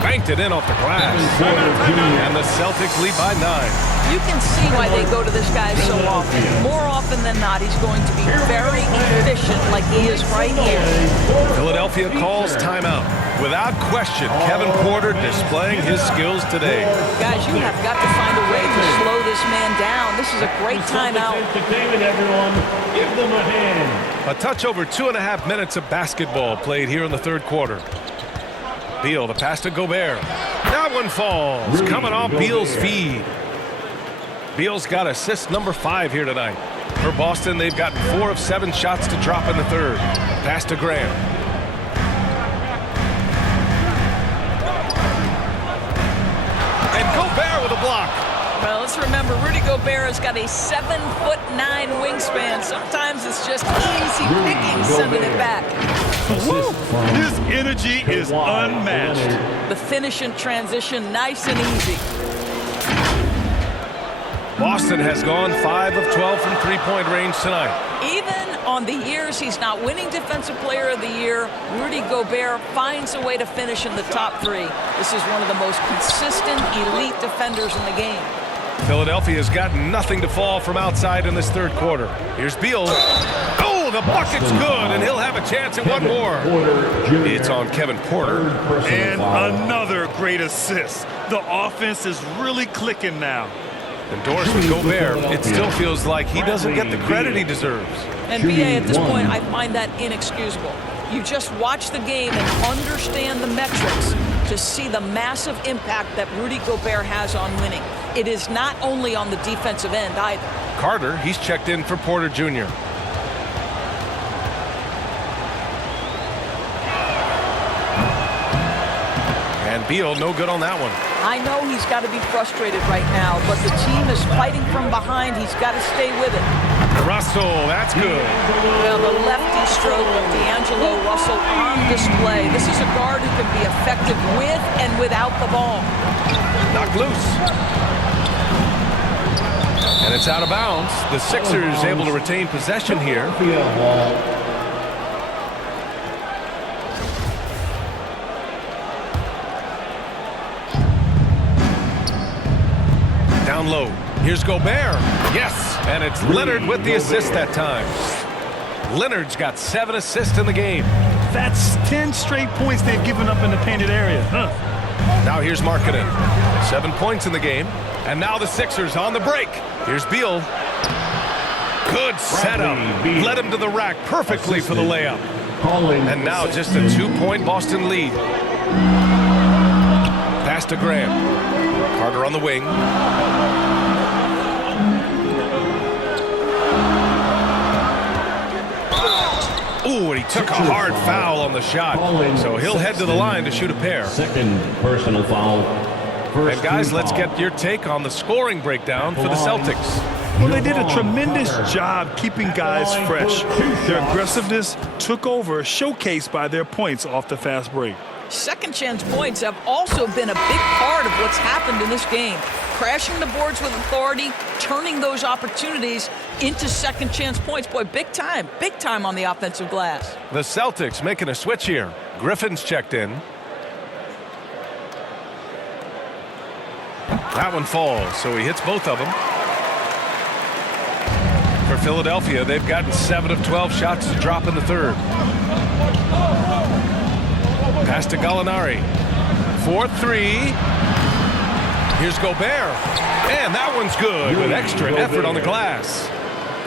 Banked it in off the glass. And the Celtics lead by 9. You can see why they go to this guy so often. More often than not, he's going to be very efficient like he is right here. Philadelphia calls timeout. Without question, Kevin Porter displaying his skills today. Guys, you have got to find a way to slow this man down. This is a great timeout. Entertainment, everyone. Give them a hand. A touch over 2.5 minutes of basketball played here in the third quarter. Beal, the pass to Gobert. That one falls. Coming off Beal's feed. Beal's got assist number 5 here tonight. For Boston, they've gotten 4 of 7 shots to drop in the third. Pass to Graham. And Gobert with a block. Well, let's remember, Rudy Gobert has got a 7'9" wingspan. Sometimes it's just easy picking, sending it back. Woo! This energy is unmatched. The finish in transition, nice and easy. Boston has gone 5 of 12 from three-point range tonight. Even on the years he's not winning Defensive Player of the Year, Rudy Gobert finds a way to finish in the top 3. This is one of the most consistent, elite defenders in the game. Philadelphia has got nothing to fall from outside in this third quarter. Here's Beal. Oh, the bucket's good, and he'll have a chance at one more. It's on Kevin Porter. And another great assist. The offense is really clicking now. Endorsed with Gobert, it still feels like he doesn't get the credit he deserves. And BA, at this point, I find that inexcusable. You just watch the game and understand the metrics to see the massive impact that Rudy Gobert has on winning. It is not only on the defensive end either. Carter, he's checked in for Porter Jr. And Beal, no good on that one. I know he's got to be frustrated right now, but the team is fighting from behind. He's got to stay with it. Russell, that's good. Well, the lefty stroke of D'Angelo Russell on display. This is a guard who can be effective with and without the ball. Knocked loose. And it's out of bounds. The Sixers able to retain possession here. Down low. Here's Gobert. Yes, and it's Leonard with the assist that time. Leonard's got 7 assists in the game. That's 10 straight points they've given up in the painted area. Now here's Markkanen. 7 points in the game. And now the Sixers on the break. Here's Beal. Good setup. Led him to the rack perfectly for the layup. And now just a 2-point Boston lead. Pass to Graham. Carter on the wing. Ooh, and he took a hard foul on the shot. So he'll head to the line to shoot a pair. Second personal foul. And guys, let's get your take on the scoring breakdown for the Celtics. Well, they did a tremendous job keeping guys fresh. Their aggressiveness took over, showcased by their points off the fast break. Second chance points have also been a big part of what's happened in this game. Crashing the boards with authority, turning those opportunities into second chance points. Boy, big time on the offensive glass. The Celtics making a switch here. Griffin's checked in. That one falls, so he hits both of them. For Philadelphia, they've gotten 7 of 12 shots to drop in the third. Pass to Gallinari. 4-3. Here's Gobert. And that one's good with extra effort on the glass.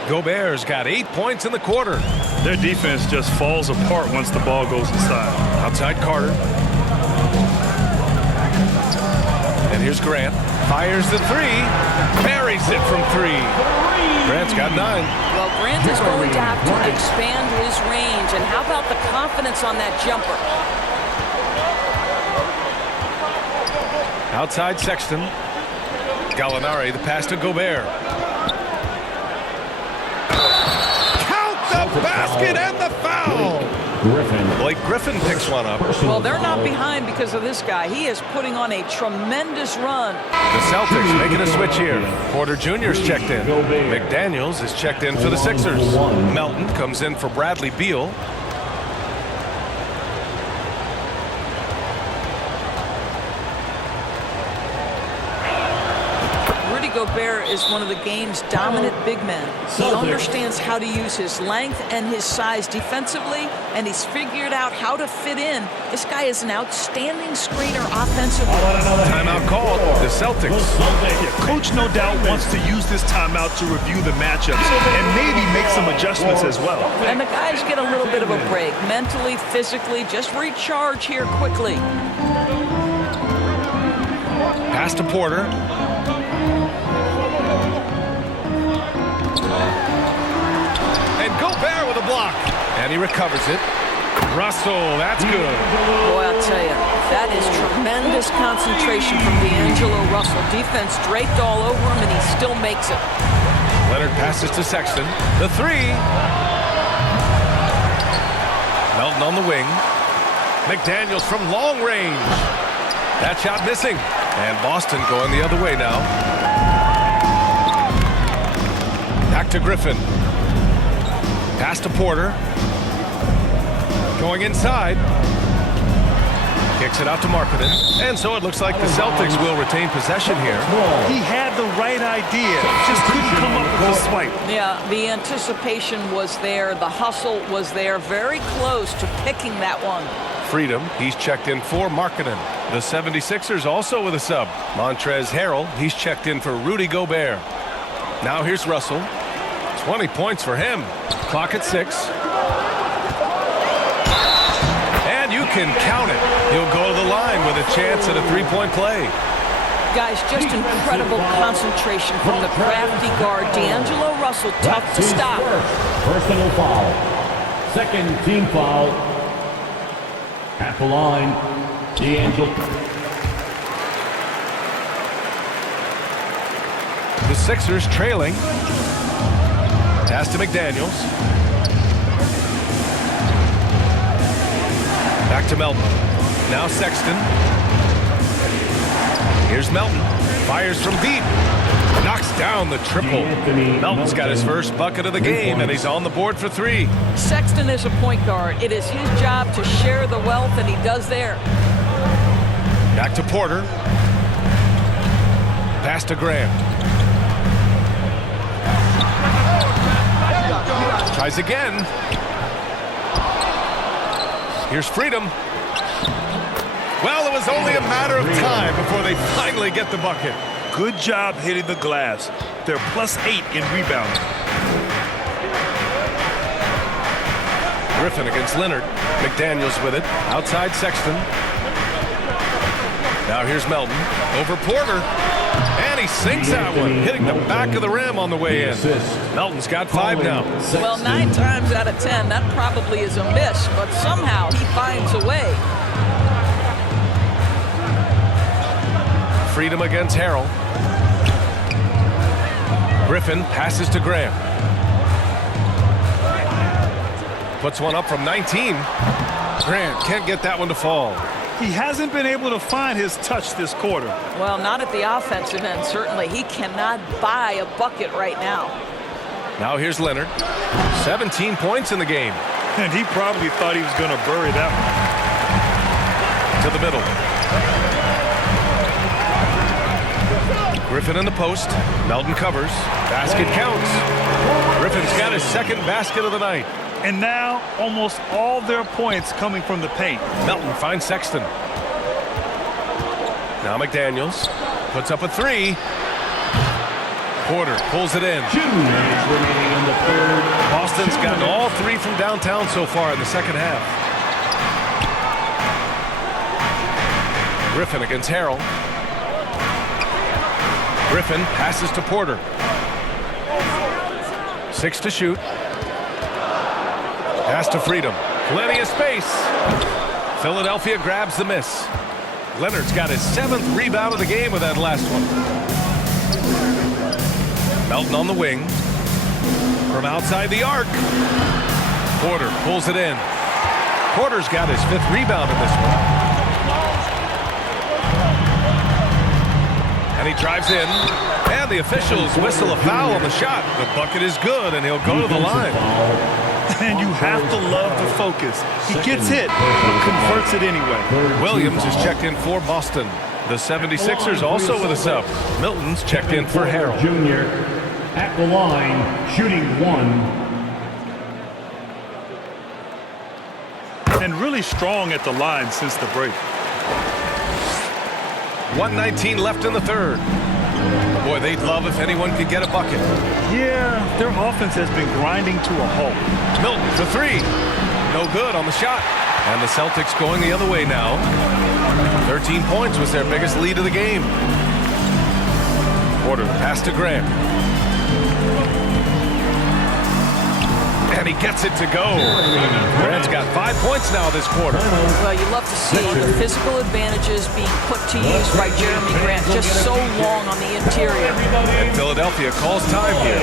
Gobert's got 8 points in the quarter. Their defense just falls apart once the ball goes inside. Outside Carter. And here's Grant. Fires the three. Buries it from 3. Grant's got 9. Well, Grant is going to have to expand his range. And how about the confidence on that jumper? Outside Sexton. Gallinari, the pass to Gobert. Count the basket and the foul! Blake Griffin picks one up. Well, they're not behind because of this guy. He is putting on a tremendous run. The Celtics making a switch here. Porter Jr.'s checked in. McDaniels is checked in for the Sixers. Melton comes in for Bradley Beal. Gobert is one of the game's dominant big men. He understands how to use his length and his size defensively, and he's figured out how to fit in. This guy is an outstanding screener offensively. Timeout called. The Celtics. Yeah, coach no doubt wants to use this timeout to review the matchups and maybe make some adjustments as well. And the guys get a little bit of a break, mentally, physically. Just recharge here quickly. Pass to Porter. And Gobert with a block. And he recovers it. Russell, that's good. Boy, I'll tell you, that is tremendous concentration from D'Angelo Russell. Defense draped all over him, and he still makes it. Leonard passes to Sexton. The 3. Melton on the wing. McDaniels from long range. That shot missing. And Boston going the other way now. Back to Griffin. Pass to Porter. Going inside. Kicks it out to Markkanen. And so it looks like the Celtics will retain possession here. He had the right idea, just couldn't come up with the swipe. Yeah, the anticipation was there. The hustle was there. Very close to picking that one. Freedom, he's checked in for Markkanen. The 76ers also with a sub. Montrezl Harrell, he's checked in for Rudy Gobert. Now here's Russell. 20 points for him. Clock at 6. And you can count it. He'll go to the line with a chance at a three-point play. Guys, just incredible concentration from the crafty guard. D'Angelo Russell, tough to stop. Personal foul. Second team foul. At the line, D'Angelo. The Sixers trailing. Pass to McDaniels. Back to Melton. Now Sexton. Here's Melton. Fires from deep. Knocks down the triple. Melton's got his first bucket of the game, and he's on the board for 3. Sexton is a point guard. It is his job to share the wealth, and he does there. Back to Porter. Pass to Graham. Tries again. Here's Freedom. Well, it was only a matter of time before they finally get the bucket. Good job hitting the glass. They're +8 in rebounding. Griffin against Leonard. McDaniels with it. Outside Sexton. Now here's Melton over Porter. And he sinks that one, hitting the back of the rim on the way in. Melton's got 5 now. Well, 9 times out of 10, that probably is a miss, but somehow he finds a way. Freedom against Harrell. Griffin passes to Graham. Puts one up from 19. Grant can't get that one to fall. He hasn't been able to find his touch this quarter. Well, not at the offensive end, certainly. He cannot buy a bucket right now. Now here's Leonard. 17 points in the game. And he probably thought he was going to bury that one. To the middle. Griffin in the post. Melton covers. Basket counts. Griffin's got his second basket of the night. And now almost all their points coming from the paint. Melton finds Sexton. Now McDaniels puts up a 3. Porter pulls it in. 2 minutes remaining in the third. Boston's gotten all 3 from downtown so far in the second half. Griffin against Harrell. Griffin passes to Porter. 6 to shoot. Pass to Freedom. Plenty of space. Philadelphia grabs the miss. Leonard's got his 7th rebound of the game with that last one. Melton on the wing. From outside the arc. Porter pulls it in. Porter's got his 5th rebound in this one. And he drives in. And the officials whistle a foul on the shot. The bucket is good, and he'll go to the line. And you have to love the focus. He gets hit, but converts it anyway. Williams is checked in for Boston. The 76ers also with a sub. Milton's checked in for Harrell. Junior at the line, shooting 1. And really strong at the line since the break. 1:19 left in the third. Boy, they'd love if anyone could get a bucket. Yeah, their offense has been grinding to a halt. Milton for 3. No good on the shot. And the Celtics going the other way now. 13 points was their biggest lead of the game. Porter pass to Graham. And he gets it to go. Grant's got 5 points now this quarter. Well, you love to see the physical advantages being put to use by Jeremy Grant, just so long on the interior. And Philadelphia calls time here.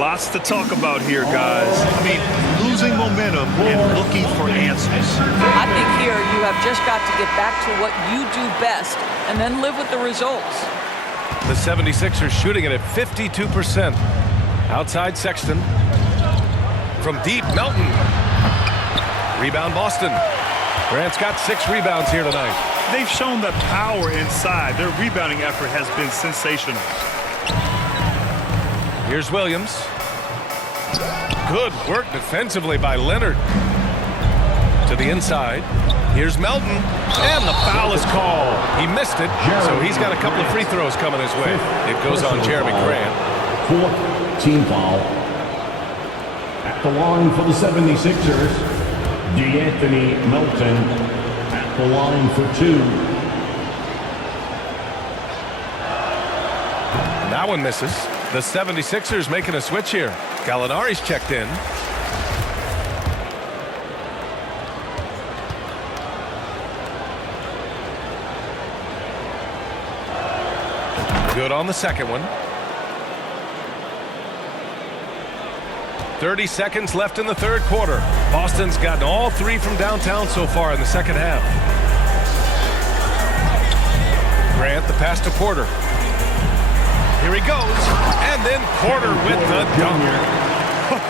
Lots to talk about here, guys. I mean, losing momentum and looking for answers. I think here you have just got to get back to what you do best and then live with the results. The 76ers shooting it at 52%. Outside Sexton. From deep, Melton. Rebound Boston. Grant's got 6 rebounds here tonight. They've shown the power inside. Their rebounding effort has been sensational. Here's Williams. Good work defensively by Leonard. To the inside. Here's Melton. And the foul is called. He missed it, so he's got a couple of free throws coming his way. It goes on Jeremy Grant. 4th team foul. At the line for the 76ers, DeAnthony Melton at the line for 2. And that one misses. The 76ers making a switch here. Gallinari's checked in. Good on the second one. 30 seconds left in the third quarter. Boston's gotten all 3 from downtown so far in the second half. Grant, the pass to Porter. Here he goes. And then Porter with the dunk.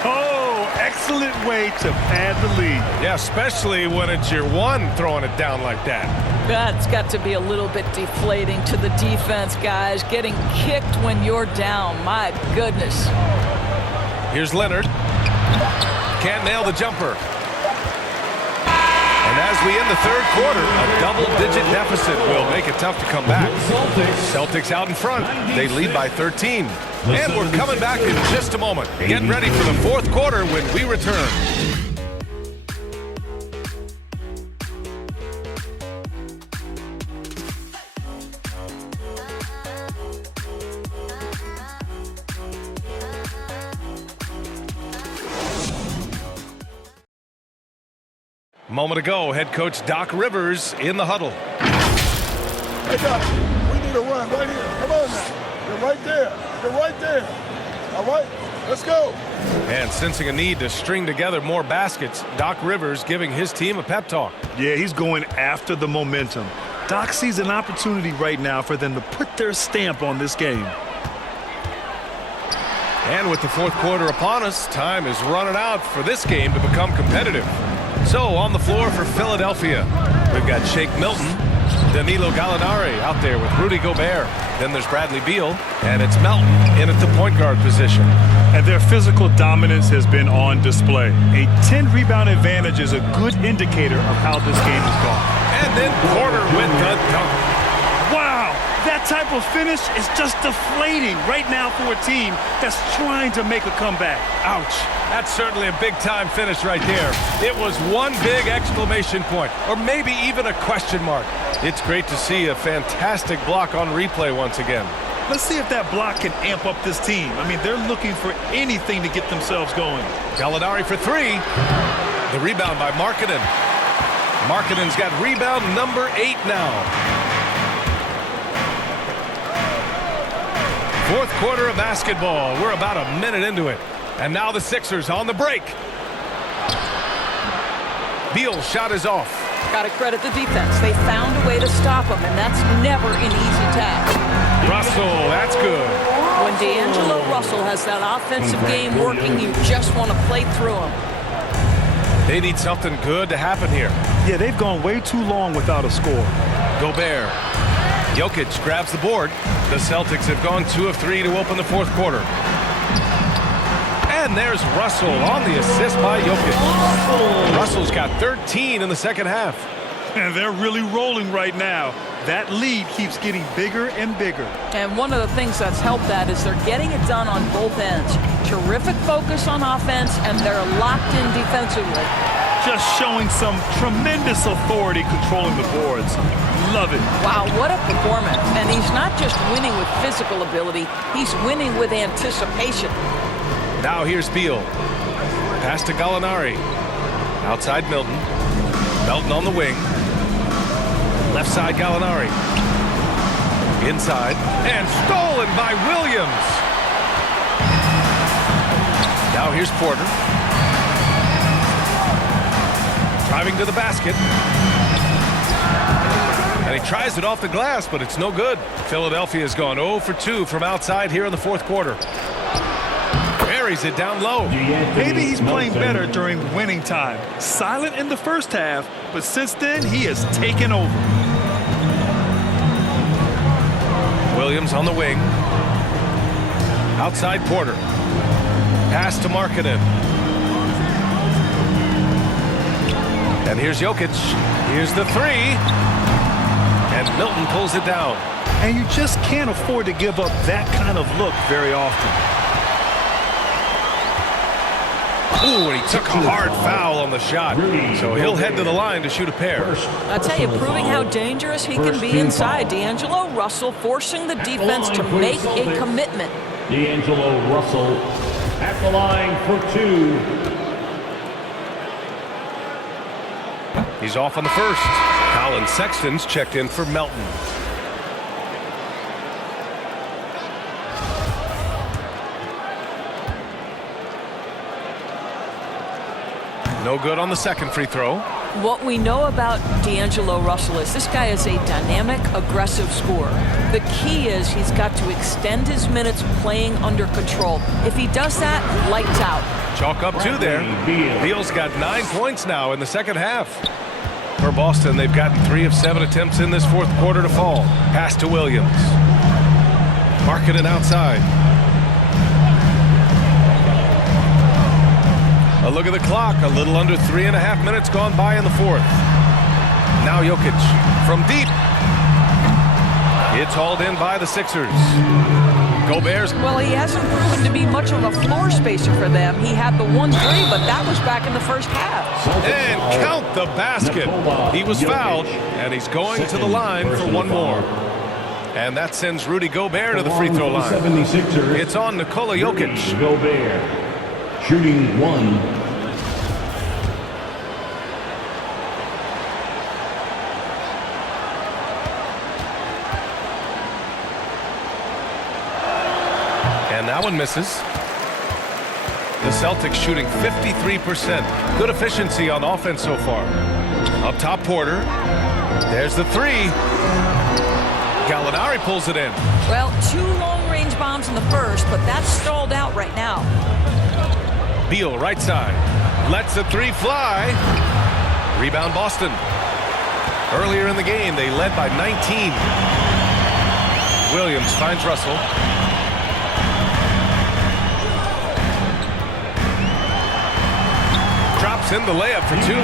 Oh, excellent way to pad the lead. Yeah, especially when it's your one throwing it down like that. That's got to be a little bit deflating to the defense, guys. Getting kicked when you're down. My goodness. Here's Leonard. Can't nail the jumper. And as we end the third quarter, a double-digit deficit will make it tough to come back. Celtics out in front. They lead by 13. And we're coming back in just a moment. Get ready for the fourth quarter when we return. Moment ago, head coach Doc Rivers in the huddle. Hey, Doc, we need a run right here. Come on now. You're right there. You're right there. All right, let's go. And sensing a need to string together more baskets, Doc Rivers giving his team a pep talk. Yeah, he's going after the momentum. Doc sees an opportunity right now for them to put their stamp on this game. And with the fourth quarter upon us, time is running out for this game to become competitive. So on the floor for Philadelphia, we've got Shake Milton, Danilo Gallinari out there with Rudy Gobert. Then there's Bradley Beal, and it's Melton in at the point guard position. And their physical dominance has been on display. A 10-rebound advantage is a good indicator of how this game has gone. And then Porter with the dunk. Wow, that type of finish is just deflating right now for a team that's trying to make a comeback. Ouch. That's certainly a big-time finish right there. It was one big exclamation point, or maybe even a question mark. It's great to see a fantastic block on replay once again. Let's see if that block can amp up this team. I mean, they're looking for anything to get themselves going. Gallinari for three. The rebound by Markkanen. Markkanen's got rebound number 8 now. Fourth quarter of basketball. We're about a minute into it. And now the Sixers on the break. Beal's shot is off. Got to credit the defense. They found a way to stop him, and that's never an easy task. Russell, that's good. When D'Angelo Russell has that offensive game working, you just want to play through him. They need something good to happen here. Yeah, they've gone way too long without a score. Gobert. Jokic grabs the board. The Celtics have gone 2 of 3 to open the fourth quarter. And there's Russell on the assist by Jokic. Russell's got 13 in the second half. And they're really rolling right now. That lead keeps getting bigger and bigger. And one of the things that's helped that is they're getting it done on both ends. Terrific focus on offense, and they're locked in defensively. Just showing some tremendous authority controlling the boards. Love it. Wow, what a performance. And he's not just winning with physical ability, he's winning with anticipation. Now here's Beal. Pass to Gallinari. Outside Milton. Melton on the wing. Left side Gallinari. Inside. And stolen by Williams. Now here's Porter. Driving to the basket. And he tries it off the glass, but it's no good. Philadelphia has gone 0 for 2 from outside here in the fourth quarter. Buries it down low. Maybe he's playing better during winning time. Silent in the first half, but since then he has taken over. Williams on the wing. Outside Porter. Pass to Markkanen. And here's Jokic. Here's the three. And Milton pulls it down. And you just can't afford to give up that kind of look very often. Ooh, and he took a hard foul on the shot. So he'll head to the line to shoot a pair. I tell you, proving how dangerous he can be inside. D'Angelo Russell forcing the defense to make a commitment. D'Angelo Russell at the line for 2. He's off on the first. Colin Sexton's checked in for Melton. No good on the second free throw. What we know about D'Angelo Russell is this guy is a dynamic, aggressive scorer. The key is he's got to extend his minutes playing under control. If he does that, lights out. Chalk up 2 there. Beal's got 9 points now in the second half. For Boston, they've gotten 3 of 7 attempts in this fourth quarter to fall. Pass to Williams. Markkanen outside. A look at the clock. A little under 3.5 minutes gone by in the fourth. Now Jokic from deep. It's hauled in by the Sixers. Gobert's. Well, he hasn't proven to be much of a floor spacer for them. He had the 1-3, but that was back in the first half. And count the basket. He was fouled, and he's going to the line for one more. And that sends Rudy Gobert to the free throw line. It's on Nikola Jokic. Gobert shooting 1. that one misses. The Celtics shooting 53%. Good efficiency on offense so far. Up top, Porter. There's the three. Gallinari pulls it in. Well, 2 long-range bombs in the first, but that's stalled out right now. Beal, right side. Lets the three fly. Rebound, Boston. Earlier in the game, they led by 19. Williams finds Russell. Drops in the layup for 2.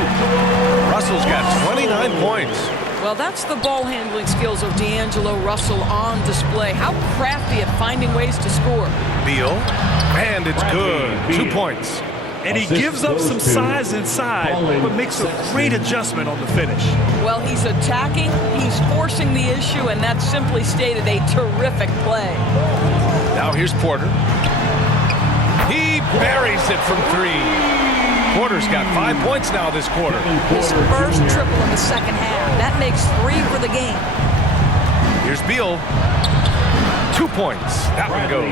Russell's got 29 points. Well, that's the ball handling skills of D'Angelo Russell on display. How crafty at finding ways to score. Beal, and it's good. 2 points. And he gives up some size inside, but makes a great adjustment on the finish. Well, he's attacking, he's forcing the issue, and that's simply stated a terrific play. Now here's Porter. He buries it from 3. Porter's got 5 points now this quarter. His first triple in the second half. That makes 3 for the game. Here's Beal. 2 points. That one goes.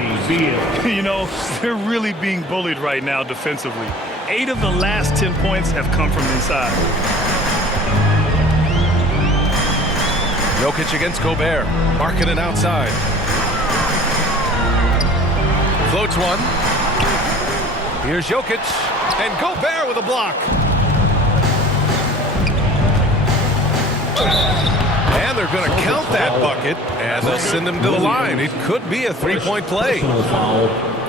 You know, they're really being bullied right now defensively. 8 of the last 10 points have come from inside. Jokic against Gobert. Marking it outside. Floats one. Here's Jokic. And Gobert with a block. And they're going to count that bucket, and they'll send him to the line. It could be a 3-point play.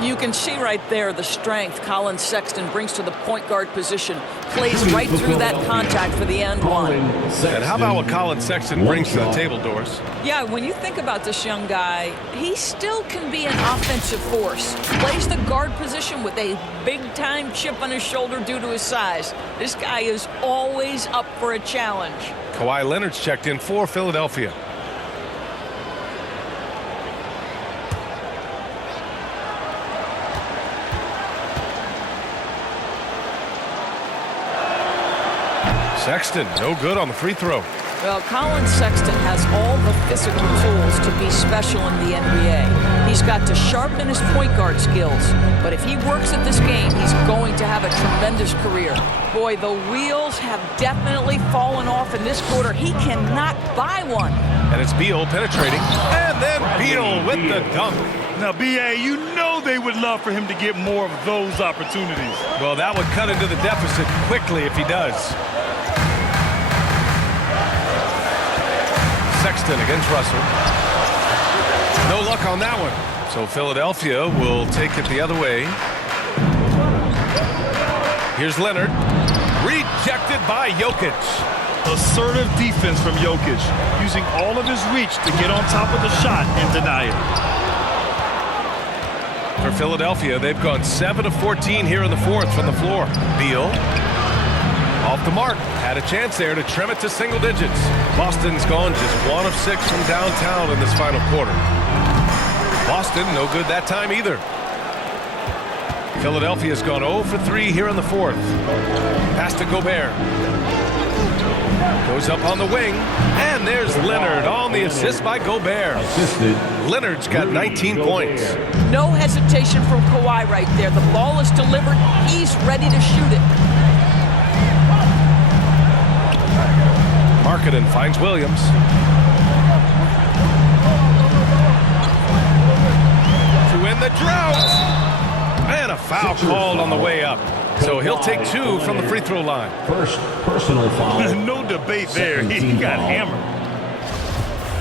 You can see right there the strength Colin Sexton brings to the point guard position. Plays right through that contact for the end one. And how about what Colin Sexton brings to the table, Doris? Yeah, when you think about this young guy, he still can be an offensive force. Plays the guard position with a big-time chip on his shoulder due to his size. This guy is always up for a challenge. Kawhi Leonard's checked in for Philadelphia. Sexton, no good on the free throw. Well, Colin Sexton has all the physical tools to be special in the NBA. He's got to sharpen his point guard skills, but if he works at this game, he's going to have a tremendous career. Boy, the wheels have definitely fallen off in this quarter. He cannot buy one. And it's Beal penetrating, and then Beal with the dunk. Now, B.A., you know they would love for him to get more of those opportunities. Well, that would cut into the deficit quickly if he does. Sexton against Russell. No luck on that one. So Philadelphia will take it the other way. Here's Leonard. Rejected by Jokic. Assertive defense from Jokic, using all of his reach to get on top of the shot and deny it. For Philadelphia, they've gone 7 of 14 here in the fourth from the floor. Beal. Off the mark. Had a chance there to trim it to single digits. Boston's gone just 1 of 6 from downtown in this final quarter. Boston, no good that time either. Philadelphia's gone 0 for 3 here in the fourth. Pass to Gobert. Goes up on the wing. And there's Leonard on the assist by Gobert. Leonard's got 19 points. No hesitation from Kawhi right there. The ball is delivered. He's ready to shoot it. Markkanen finds Williams. To win the drought. And a foul called on the way up. So he'll take 2 from the free throw line. First personal foul. No debate there. He got hammered.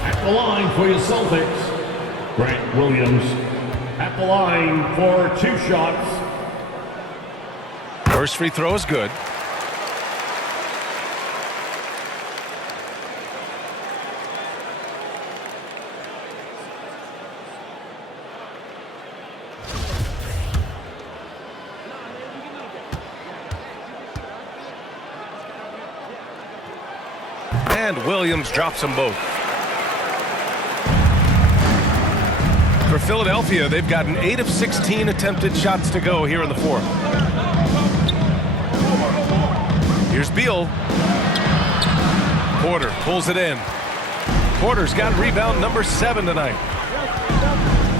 At the line for your Celtics, Grant Williams. At the line for 2 shots. First free throw is good. And Williams drops them both. For Philadelphia, they've gotten 8 of 16 attempted shots to go here in the fourth. Here's Beal. Porter pulls it in. Porter's got rebound number 7 tonight.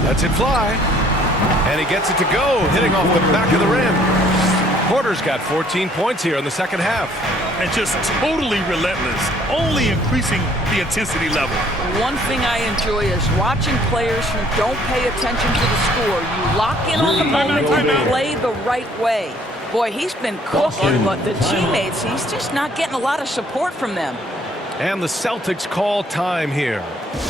Lets it fly. And he gets it to go, hitting off the back of the rim. Porter's got 14 points here in the second half. And just totally relentless, only increasing the intensity level. One thing I enjoy is watching players who don't pay attention to the score. You lock in on the moment and play the right way. Boy, he's been cooking, but the teammates, he's just not getting a lot of support from them. And the Celtics call time here.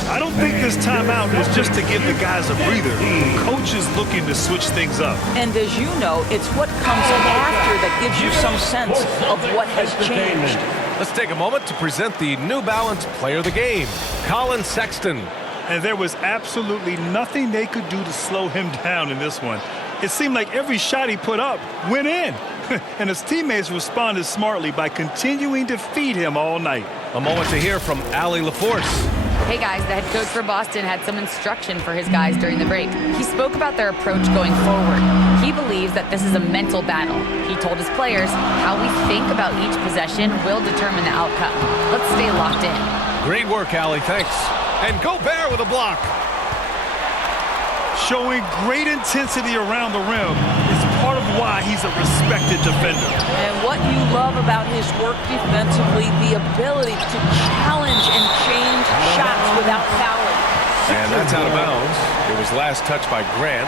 I don't think this timeout is just to give the guys a breather. Coach is looking to switch things up. And as you know, it's what comes after that gives you some sense of what has changed. Let's take a moment to present the New Balance Player of the Game, Colin Sexton. And there was absolutely nothing they could do to slow him down in this one. It seemed like every shot he put up went in. And his teammates responded smartly by continuing to feed him all night. A moment to hear from Allie LaForce. Hey guys, the head coach for Boston had some instruction for his guys during the break. He spoke about their approach going forward. He believes that this is a mental battle. He told his players how we think about each possession will determine the outcome. Let's stay locked in. Great work, Allie. Thanks. And Gobert with a block. Showing great intensity around the rim is part of why he's a respected defender. And what you love about his work defensively, the ability to challenge and change shots without fouling. And that's out of bounds. It was last touched by Grant.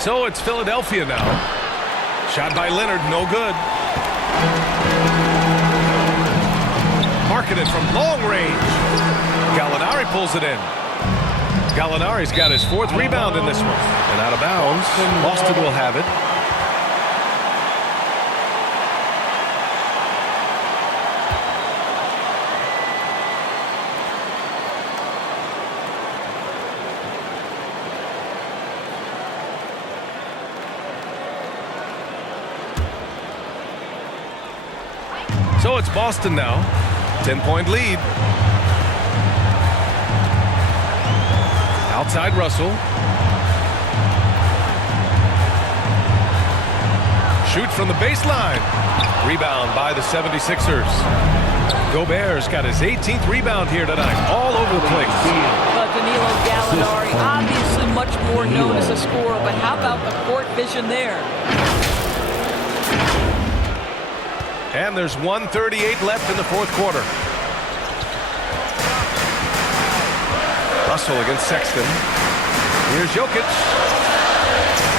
So it's Philadelphia now. Shot by Leonard, no good. Marketed from long range. Gallinari pulls it in. Gallinari's got his fourth rebound in this one. And out of bounds, Boston will have it. So it's Boston now. 10-point lead. Outside Russell. Shoot from the baseline. Rebound by the 76ers. Gobert's got his 18th rebound here tonight. All over the place. But Danilo Gallinari, obviously much more known as a scorer, but how about the court vision there? And there's 1:38 left in the fourth quarter. Russell against Sexton. Here's Jokic.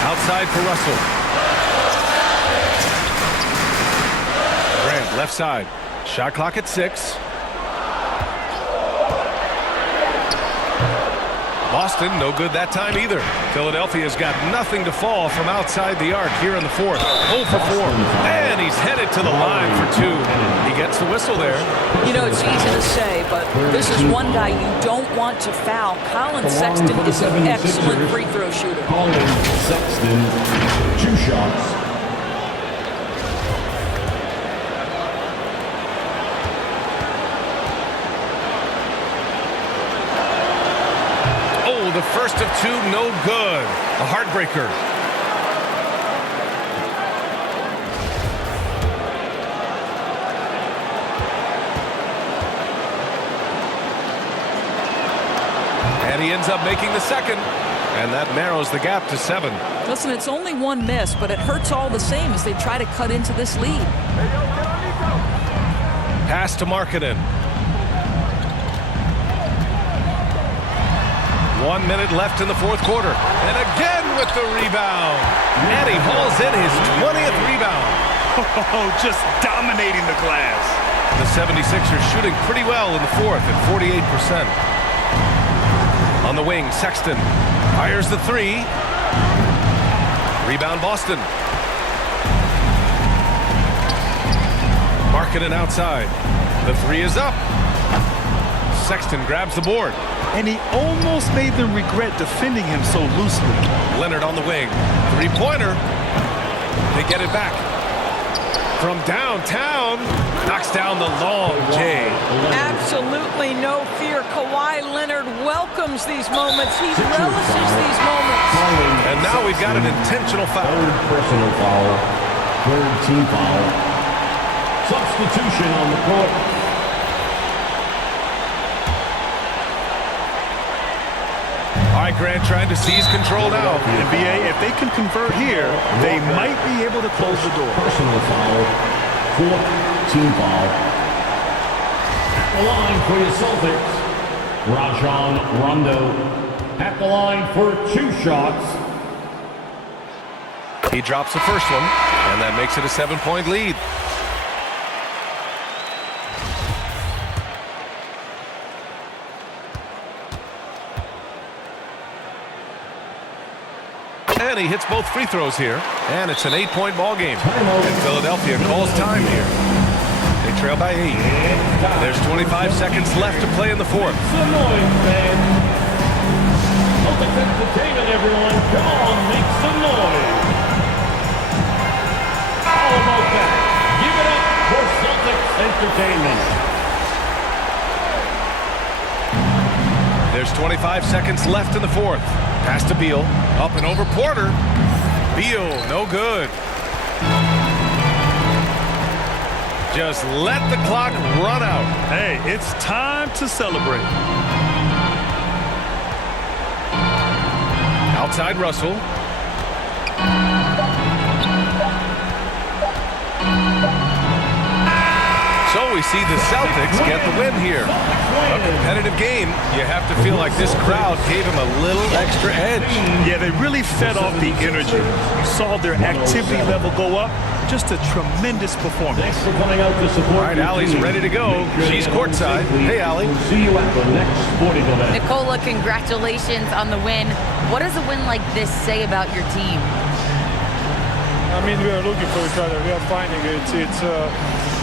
Outside for Russell. Grant left side. Shot clock at 6. Boston, no good that time either. Philadelphia's got nothing to fall from outside the arc here in the fourth. 0 for 4. And he's headed to the line for 2. He gets the whistle there. You know, it's easy to say, but this is one guy you don't want to foul. Colin Sexton is an excellent free throw shooter. Colin Sexton, 2 shots. The first of 2, no good. A heartbreaker. And he ends up making the second. And that narrows the gap to 7. Listen, it's only one miss, but it hurts all the same as they try to cut into this lead. Pass to Markkanen. 1 minute left in the fourth quarter. And again with the rebound. And he hauls in his 20th rebound. Oh, just dominating the glass. The 76ers shooting pretty well in the fourth at 48%. On the wing, Sexton fires the 3. Rebound Boston. Markkanen outside. The 3 is up. Sexton grabs the board. And he almost made them regret defending him so loosely. Leonard on the wing. 3-pointer. They get it back. From downtown. Knocks down the long J. Absolutely no fear. Kawhi Leonard welcomes these moments. He relishes these moments. And now we've got an intentional foul. Personal foul. Third team foul. Substitution on the court. All right, Grant trying to seize control now. NBA, if they can convert here, they might be able to close the door. Personal foul. Fourth team foul. At the line for your Celtics, Rajon Rondo. At the line for 2 shots. He drops the first one, and that makes it a 7-point lead. And he hits both free throws here, and it's an 8-point ball game. And Philadelphia calls time here. They trail by 8. There's 25 seconds left to play in the fourth. Some noise, fans. Celtics entertainment, everyone. Come on, make some noise. How about that? Give it up for Celtics entertainment. There's 25 seconds left in the fourth. Pass to Beal. Up and over Porter. Beal, no good. Just let the clock run out. Hey, it's time to celebrate. Outside Russell. So we see the Celtics get the win here. A competitive game. You have to feel like this crowd gave him a little extra edge. Yeah, they really fed off the energy. You saw their activity level go up. Just a tremendous performance. Thanks for coming out to support. All right, Allie's ready to go. She's courtside. Hey, Allie. We'll see you at the next sporting event. Nicola, congratulations on the win. What does a win like this say about your team? I mean, we are looking for each other. We are finding it.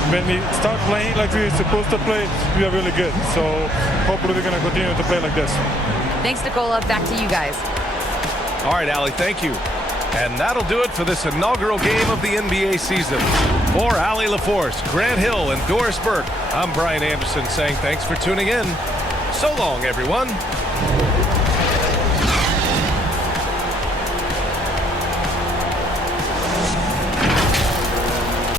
When we start playing like we're supposed to play, we are really good. So hopefully we're going to continue to play like this. Thanks, Nicola. Back to you guys. All right, Allie, thank you. And that'll do it for this inaugural game of the NBA season. For Allie LaForce, Grant Hill, and Doris Burke, I'm Brian Anderson saying thanks for tuning in. So long, everyone.